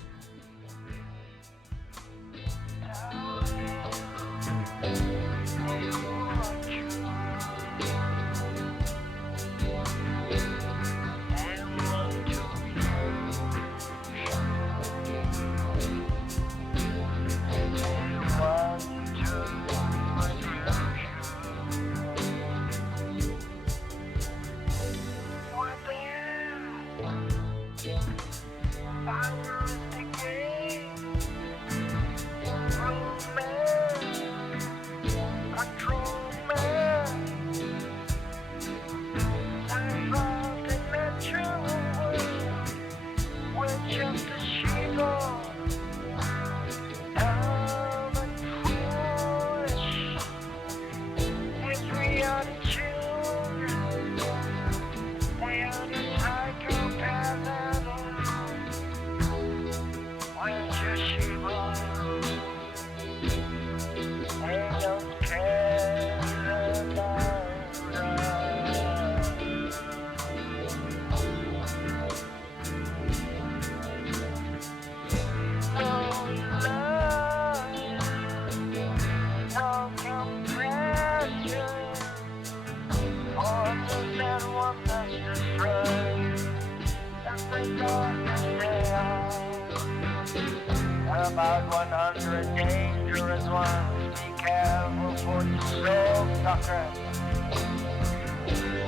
wise ones, be careful for your soul suckers.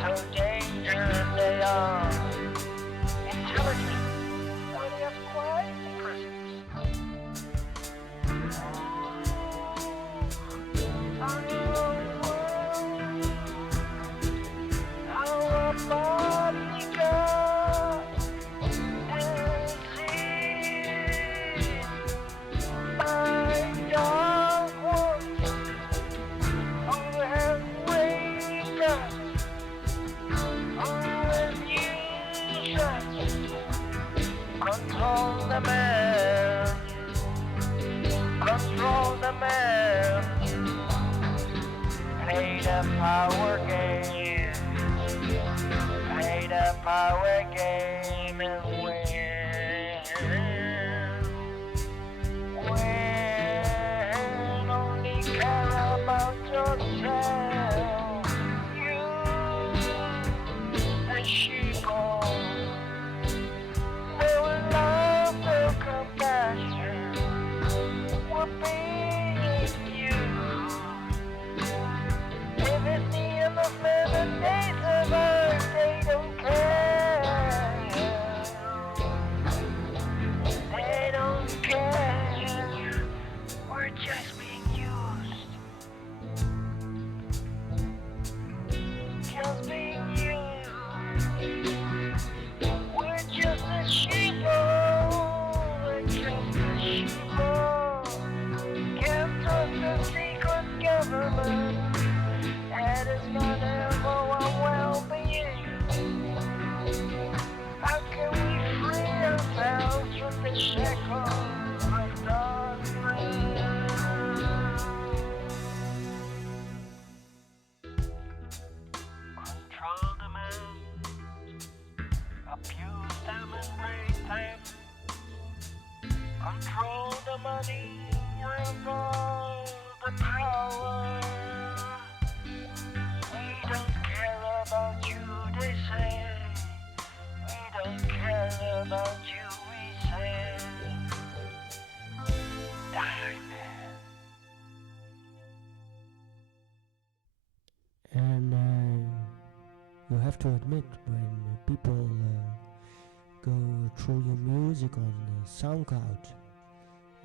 So dangerous they are. Intelligent, though they have quite the presence. On your own world, our body God and see my dark ones who have waked up, who have used us. Control the man, control the man. Play the power game, play the power game and win. Win, only care about yourself. You, the sheeple. No love, no compassion. We're being you. If it's the end of the days of us, they don't care. They don't care. We're just being used. Just being used. We're just a sheeple. We're just a sheeple. Can't trust the secret government. That is not ever our well-being. How can we free ourselves from the shackles of darkness? Control the man, abuse them and rape them. Control the money and all the power. We don't care about you, they say. We don't care about you, we say. Die, man. And you have to admit, when people go through your music on SoundCloud,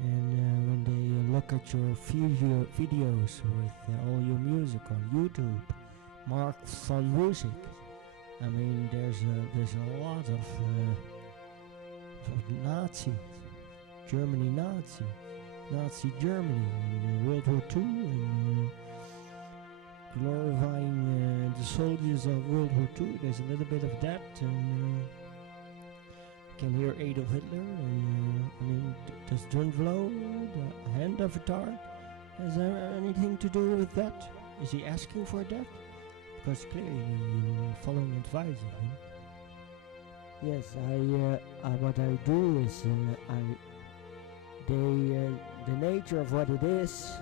and when they look at your videos with all your music on YouTube, Mark van Music, I mean, there's a lot of Nazi Germany, Nazi Germany in World War II, and glorifying the soldiers of World War II. There's a little bit of that, and can hear Adolf Hitler, and I mean, does Drunvalo, the hand avatar, has there anything to do with that? Is he asking for that? Because clearly you're following advice. Yes, what I do is the nature of what it is.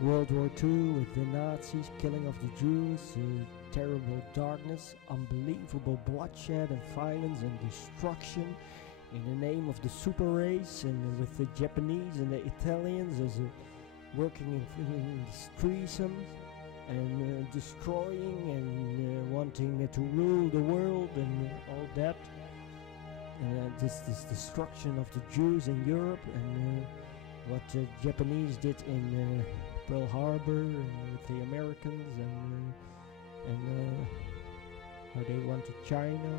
World War II with the Nazis, killing of the Jews, terrible darkness, unbelievable bloodshed and violence and destruction in the name of the super race, and with the Japanese and the Italians as working in threesome and destroying and wanting to rule the world and all that. This destruction of the Jews in Europe, and what the Japanese did in Pearl Harbor and with the Americans, and how they wanted China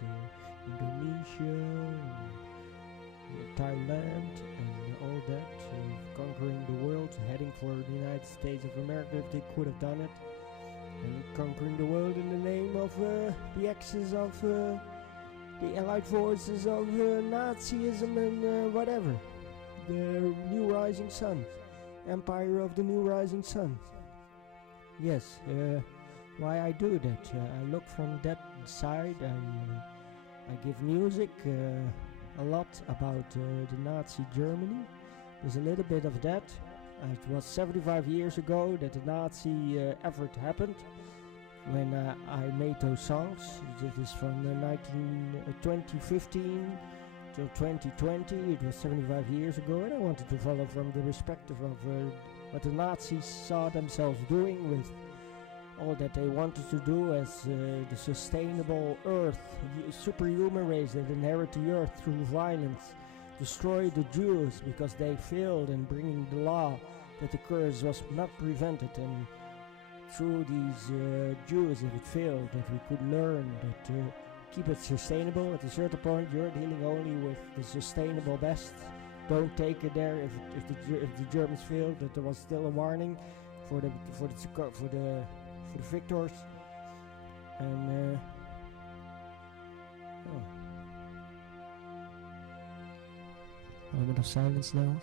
and Indonesia and Thailand and all that, conquering the world, heading for the United States of America if they could have done it, and conquering the world in the name of the axis of the Allied forces of Nazism and whatever, the New Rising Sun, Empire of the New Rising Sun. Yes, why I do that? I look from that side. I give music a lot about the Nazi Germany. There's a little bit of that. It was 75 years ago that the Nazi effort happened, when I made those songs. This is from 2015 till 2020. It was 75 years ago, and I wanted to follow from the perspective of what the Nazis saw themselves doing with all that they wanted to do as the sustainable Earth, superhuman race that inherit the Earth through violence, destroy the Jews because they failed in bringing the law that the curse was not prevented, and through these Jews, if it failed, that we could learn that keep it sustainable. At a certain point, you're dealing only with the sustainable best. Don't take it there. If the Germans failed, that there was still a warning for the victors. And Moment of silence now.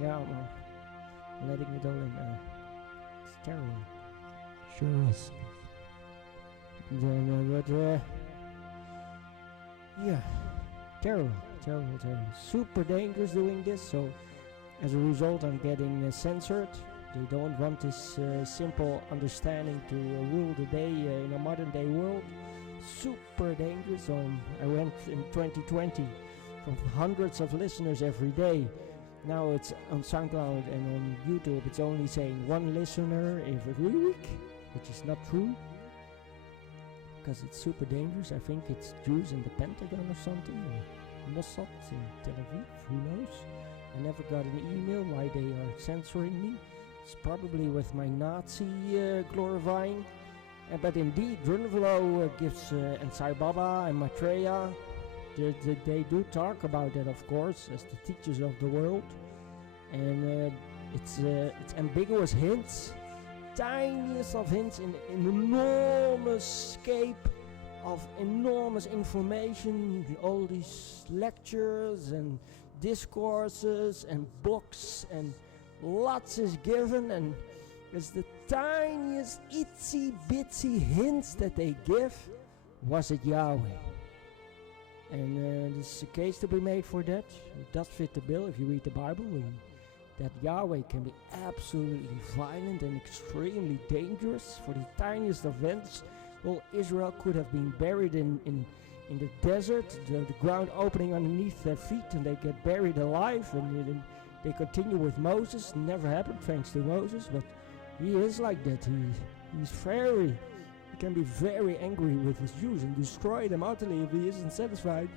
yeah, I'm letting it all in. It's terrible. Sure is. Then, yeah, terrible. Super dangerous doing this. So, as a result, I'm getting censored. They don't want this simple understanding to rule the day in a modern day world. Super dangerous. I went in 2020 from hundreds of listeners every day. Now it's on SoundCloud and on YouTube. It's only saying one listener every week, which is not true. Because it's super dangerous. I think it's Jews in the Pentagon or something, or Mossad in Tel Aviv, who knows. I never got an email why they are censoring me. It's probably with my Nazi glorifying. But indeed, Drunvalo gives, and Sai Baba and Maitreya, they do talk about that, of course, as the teachers of the world. And it's ambiguous hints, tiniest of hints in an enormous scape of enormous information, all these lectures and discourses and books, and lots is given, and it's the tiniest itsy bitsy hints that they give. Was it Yahweh? And there's a case to be made for that. It does fit the bill if you read the Bible, that Yahweh can be absolutely violent and extremely dangerous for the tiniest events. Well, Israel could have been buried in the desert, the ground opening underneath their feet, and they get buried alive, and they continue with Moses. Never happened thanks to Moses, but he is like that. He can be very angry with his Jews and destroy them utterly if he isn't satisfied,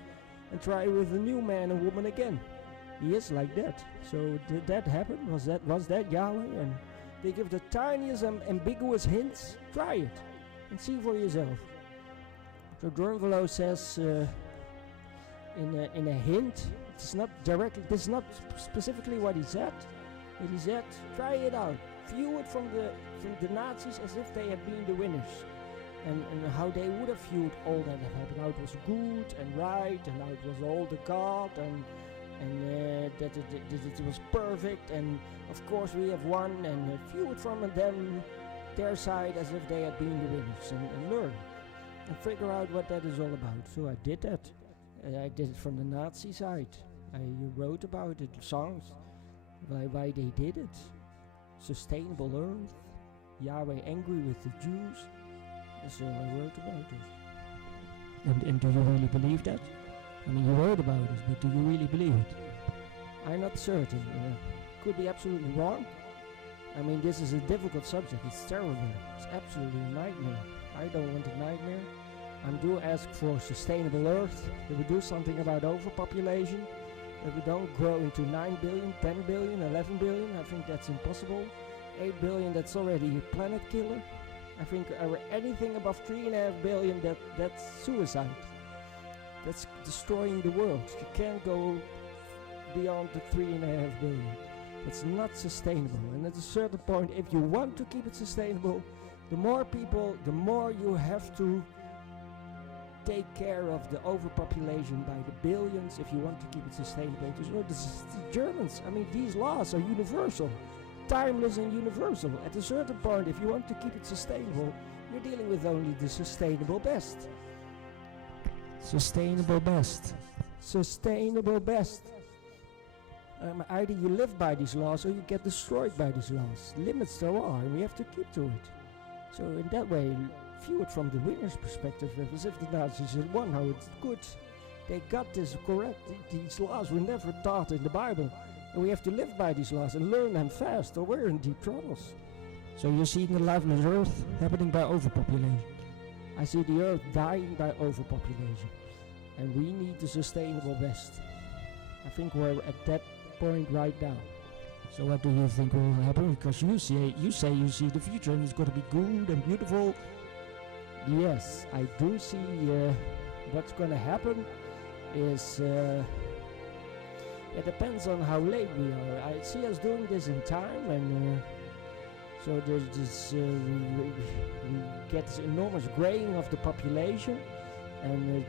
and try with a new man and woman again. He is like that. So did that happen? Was that Yahweh? And they give the tiniest ambiguous hints. Try it and see for yourself. So Drunvalo says in a hint, it's not directly, this is not specifically what he said, but he said, try it out. View it from the Nazis as if they had been the winners. And how they would have viewed all that had happened. How it was good and right, and how it was all the God, and that it was perfect, and of course we have won, and view it from their side as if they had been the winners, and learn and figure out what that is all about. So I did that. I did it from the Nazi side. I wrote about it, songs, why they did it. Sustainable Earth, Yahweh angry with the Jews. So I wrote about it. And do you really believe that? I mean, you wrote about it, but do you really believe it? I'm not certain. Could be absolutely wrong. I mean, this is a difficult subject. It's terrible. It's absolutely a nightmare. I don't want a nightmare. I do ask for sustainable Earth. That we do something about overpopulation. That we don't grow into 9 billion, 10 billion, 11 billion. I think that's impossible. 8 billion, that's already a planet killer. I think anything above 3.5 billion, that's suicide. That's destroying the world. You can't go beyond the 3.5 billion. It's not sustainable. And at a certain point, if you want to keep it sustainable, the more people, the more you have to take care of the overpopulation by the billions if you want to keep it sustainable. This is the Germans. I mean, these laws are universal, timeless and universal. At a certain point, if you want to keep it sustainable, you're dealing with only the sustainable best. Sustainable best. Sustainable best. Either you live by these laws or you get destroyed by these laws. Limits there are, and we have to keep to it. So in that way, view it from the winner's perspective, as if the Nazis had won, how it's good. They got this correct. These laws were never taught in the Bible. And we have to live by these laws and learn them fast, or we're in deep troubles. So you're seeing the lifeless Earth happening by overpopulation. I see the Earth dying by overpopulation. And we need a sustainable West. I think we're at that point right now. So what do you think will happen? Because you say you see the future and it's going to be good and beautiful. Yes, I do see what's going to happen is it depends on how late we are. I see us doing this in time, and so there's this we get this enormous graying of the population, and we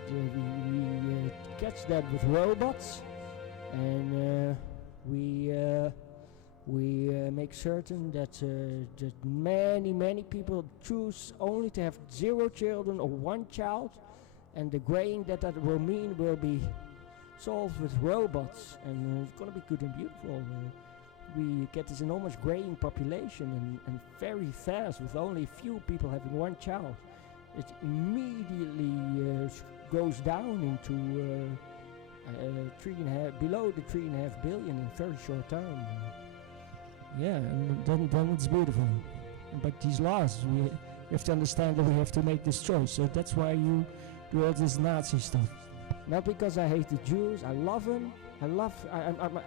catch that with robots, and we make certain that that many people choose only to have 0 children or 1 child, and the graying that will mean will be solved with robots, and it's going to be good and beautiful. We get this enormous graying population, and very fast, with only a few people having 1 child, it immediately goes down into below the 3.5 billion in a very short time. Yeah, and then it's beautiful. But these laws, we have to understand that we have to make this choice. So that's why you do all this Nazi stuff. Not because I hate the Jews. I love them. I'm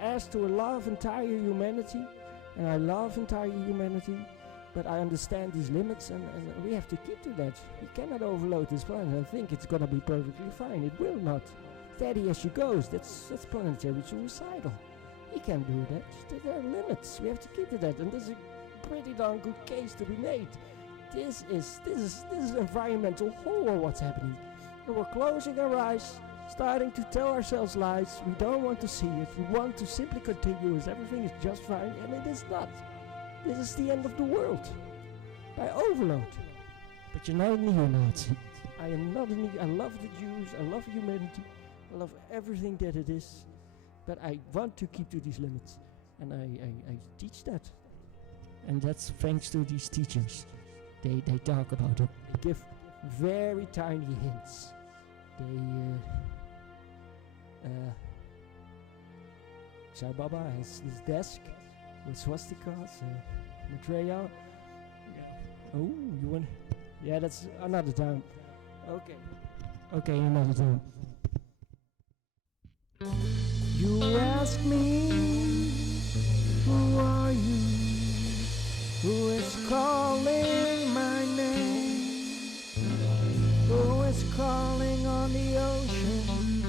asked to love entire humanity, and I love entire humanity. But I understand these limits, and we have to keep to that. We cannot overload this planet and think it's gonna be perfectly fine. It will not. Steady as she goes. That's planetary suicidal. We can't do that. There are limits. We have to keep to that, and there's a pretty darn good case to be made. This is environmental horror. What's happening? And we're closing our eyes, starting to tell ourselves lies. We don't want to see it. We want to simply continue as everything is just fine, and it is not. This is the end of the world by overload. But you're not a neo-Nazi. I am not a neo. I love the Jews. I love humanity. I love everything that it is. But I want to keep to these limits, and I teach that. And that's thanks to these teachers. They talk about it. They give very tiny hints. Sai Baba has his desk with swastikas, Maitreya. Oh, you want? Yeah, that's another time. Okay, another time. You ask me, who are you? Who is calling my name? Who is calling on the ocean?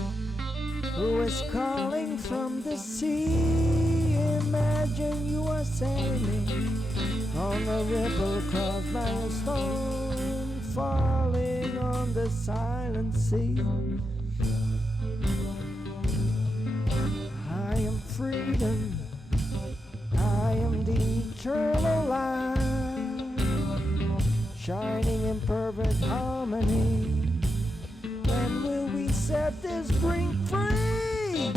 Who is calling from the sea? Imagine you are sailing on a ripple caused by a stone falling on the silent sea. I am freedom, I am the eternal light, shining in perfect harmony. When will we set this spring free?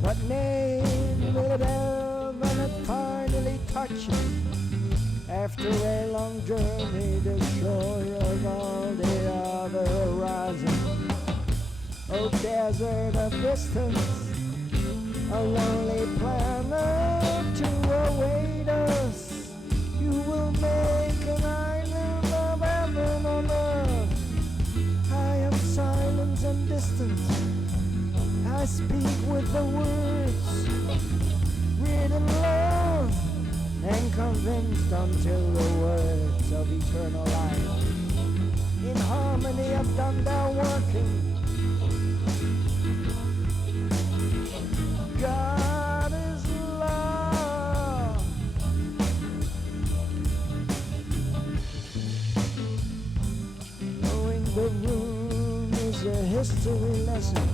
What name will it have when it finally touches? After a long journey, the shore of all the other horizon. Oh, desert of distance, a lonely planet to await us. You will make an island of heaven on earth. I am silence and distance. I speak with the words, written love, and convinced until the words of eternal life. In harmony I've done their working. God is love. Knowing the room is a history lesson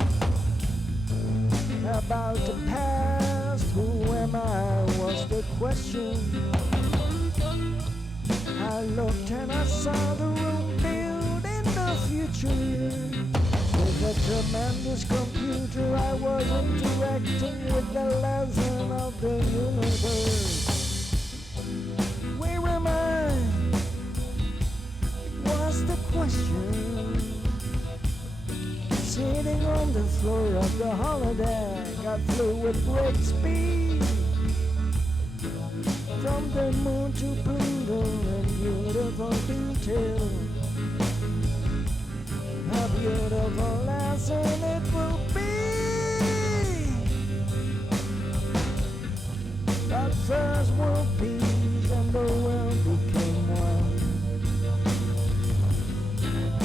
about the past. Who am I was the question. I looked and I saw the room built in the future. With a tremendous computer, I was interacting with the lesson of the universe. Where am I? Was the question. Sitting on on the floor of the holodeck. I flew with great speed from the moon to Pluto in beautiful detail. A beautiful lesson it will be. But first world peace and the world became one.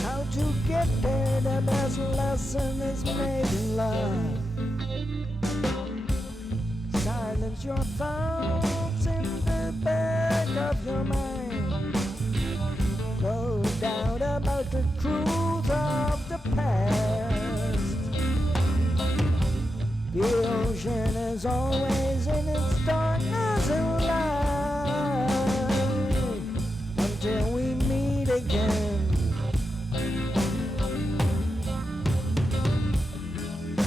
How to get there, the best lesson is made in love. Silence your thoughts in the back of your mind. No doubt about the truth of the past. The ocean is always in its darkness and light until we meet again.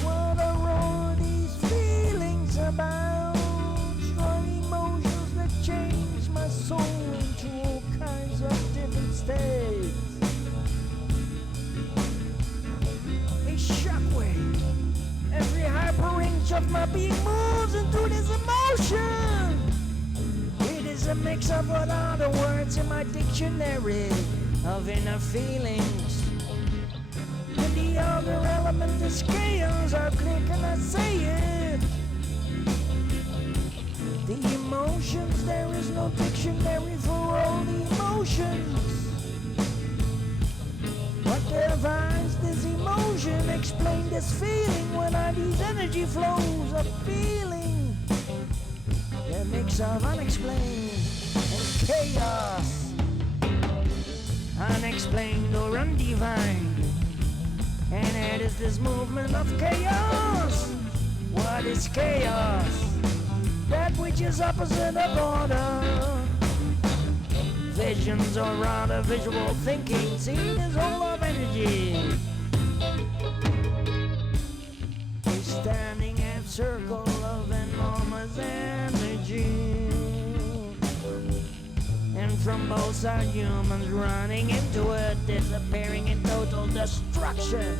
What are all these feelings about? Strong emotions that change my soul into all kinds of different states. A shockwave. Every hyper inch of my being moves into this emotion. It is a mix of what are the words in my dictionary of inner feelings. And the other element is chaos. How clear can I say it? The emotions, there is no dictionary for all the emotions. What defines this emotion? Explain this feeling. What are these energy flows of feeling? The mix of unexplained and chaos. Unexplained or undefined. And it is this movement of chaos. What is chaos? That which is opposite of order. Visions or rather visual thinking, see this whole of energy. A standing half circle of enormous energy. And from both sides humans running into it, disappearing in total destruction.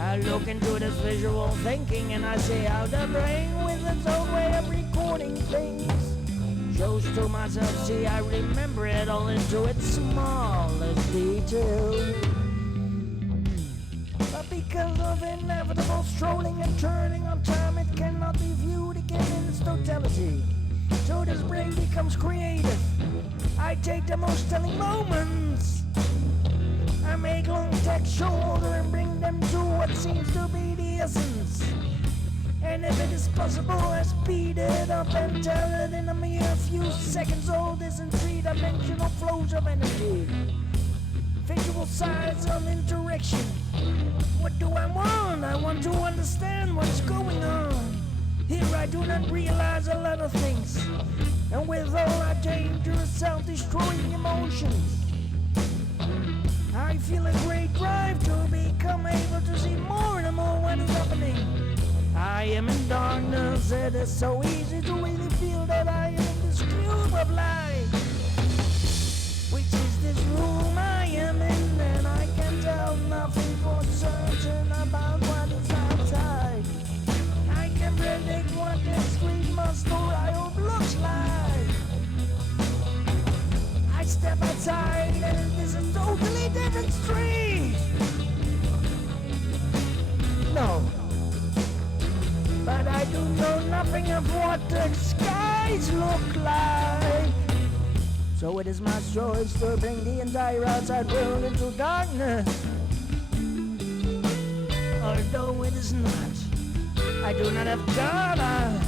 I look into this visual thinking and I see how the brain with its own way of recording things shows to myself, see I remember it all into its smallest detail. But because of inevitable strolling and turning on time, it cannot be viewed again in its totality. So this brain becomes creative. I take the most telling moments. I make long text shorter and bring them to what seems to be the essence. And if it is possible, I speed it up and tell it in a mere few seconds. All this in three-dimensional flows of energy. Visual sides of interaction. What do I want? I want to understand what's going on. Here I do not realize a lot of things. And with all our dangerous self-destroying emotions, I feel a great drive to become able to see more and more what is happening. I am in darkness, it is so easy to really feel that I am in this cube of light, which is this room I am in, and I can tell nothing for certain about what is outside. I can predict what this street must or I hope looks like. I step outside and this is a totally different street. No. But I do know nothing of what the skies look like. So it is my choice to bring the entire outside world into darkness. Although it is not, I do not have God eyes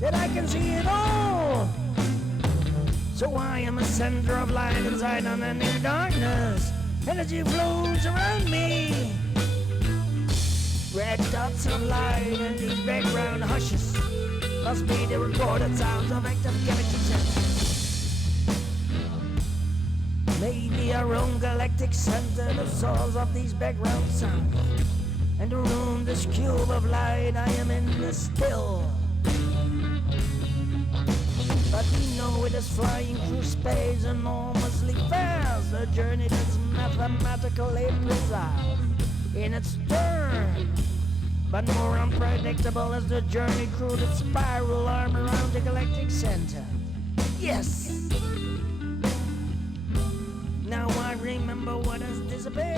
that I can see it all. So I am a center of light inside unending darkness. Energy flows around me. Red dots of light and these background hushes must be the recorded sounds of active chemical senses. Maybe our own galactic center, the source of these background sounds. And around this cube of light I am in the still. But we know it is flying through space enormously fast, a journey that's mathematically precise. in its turn, but more unpredictable as the journey through the spiral arm around the galactic center. Yes! Now I remember what has disappeared.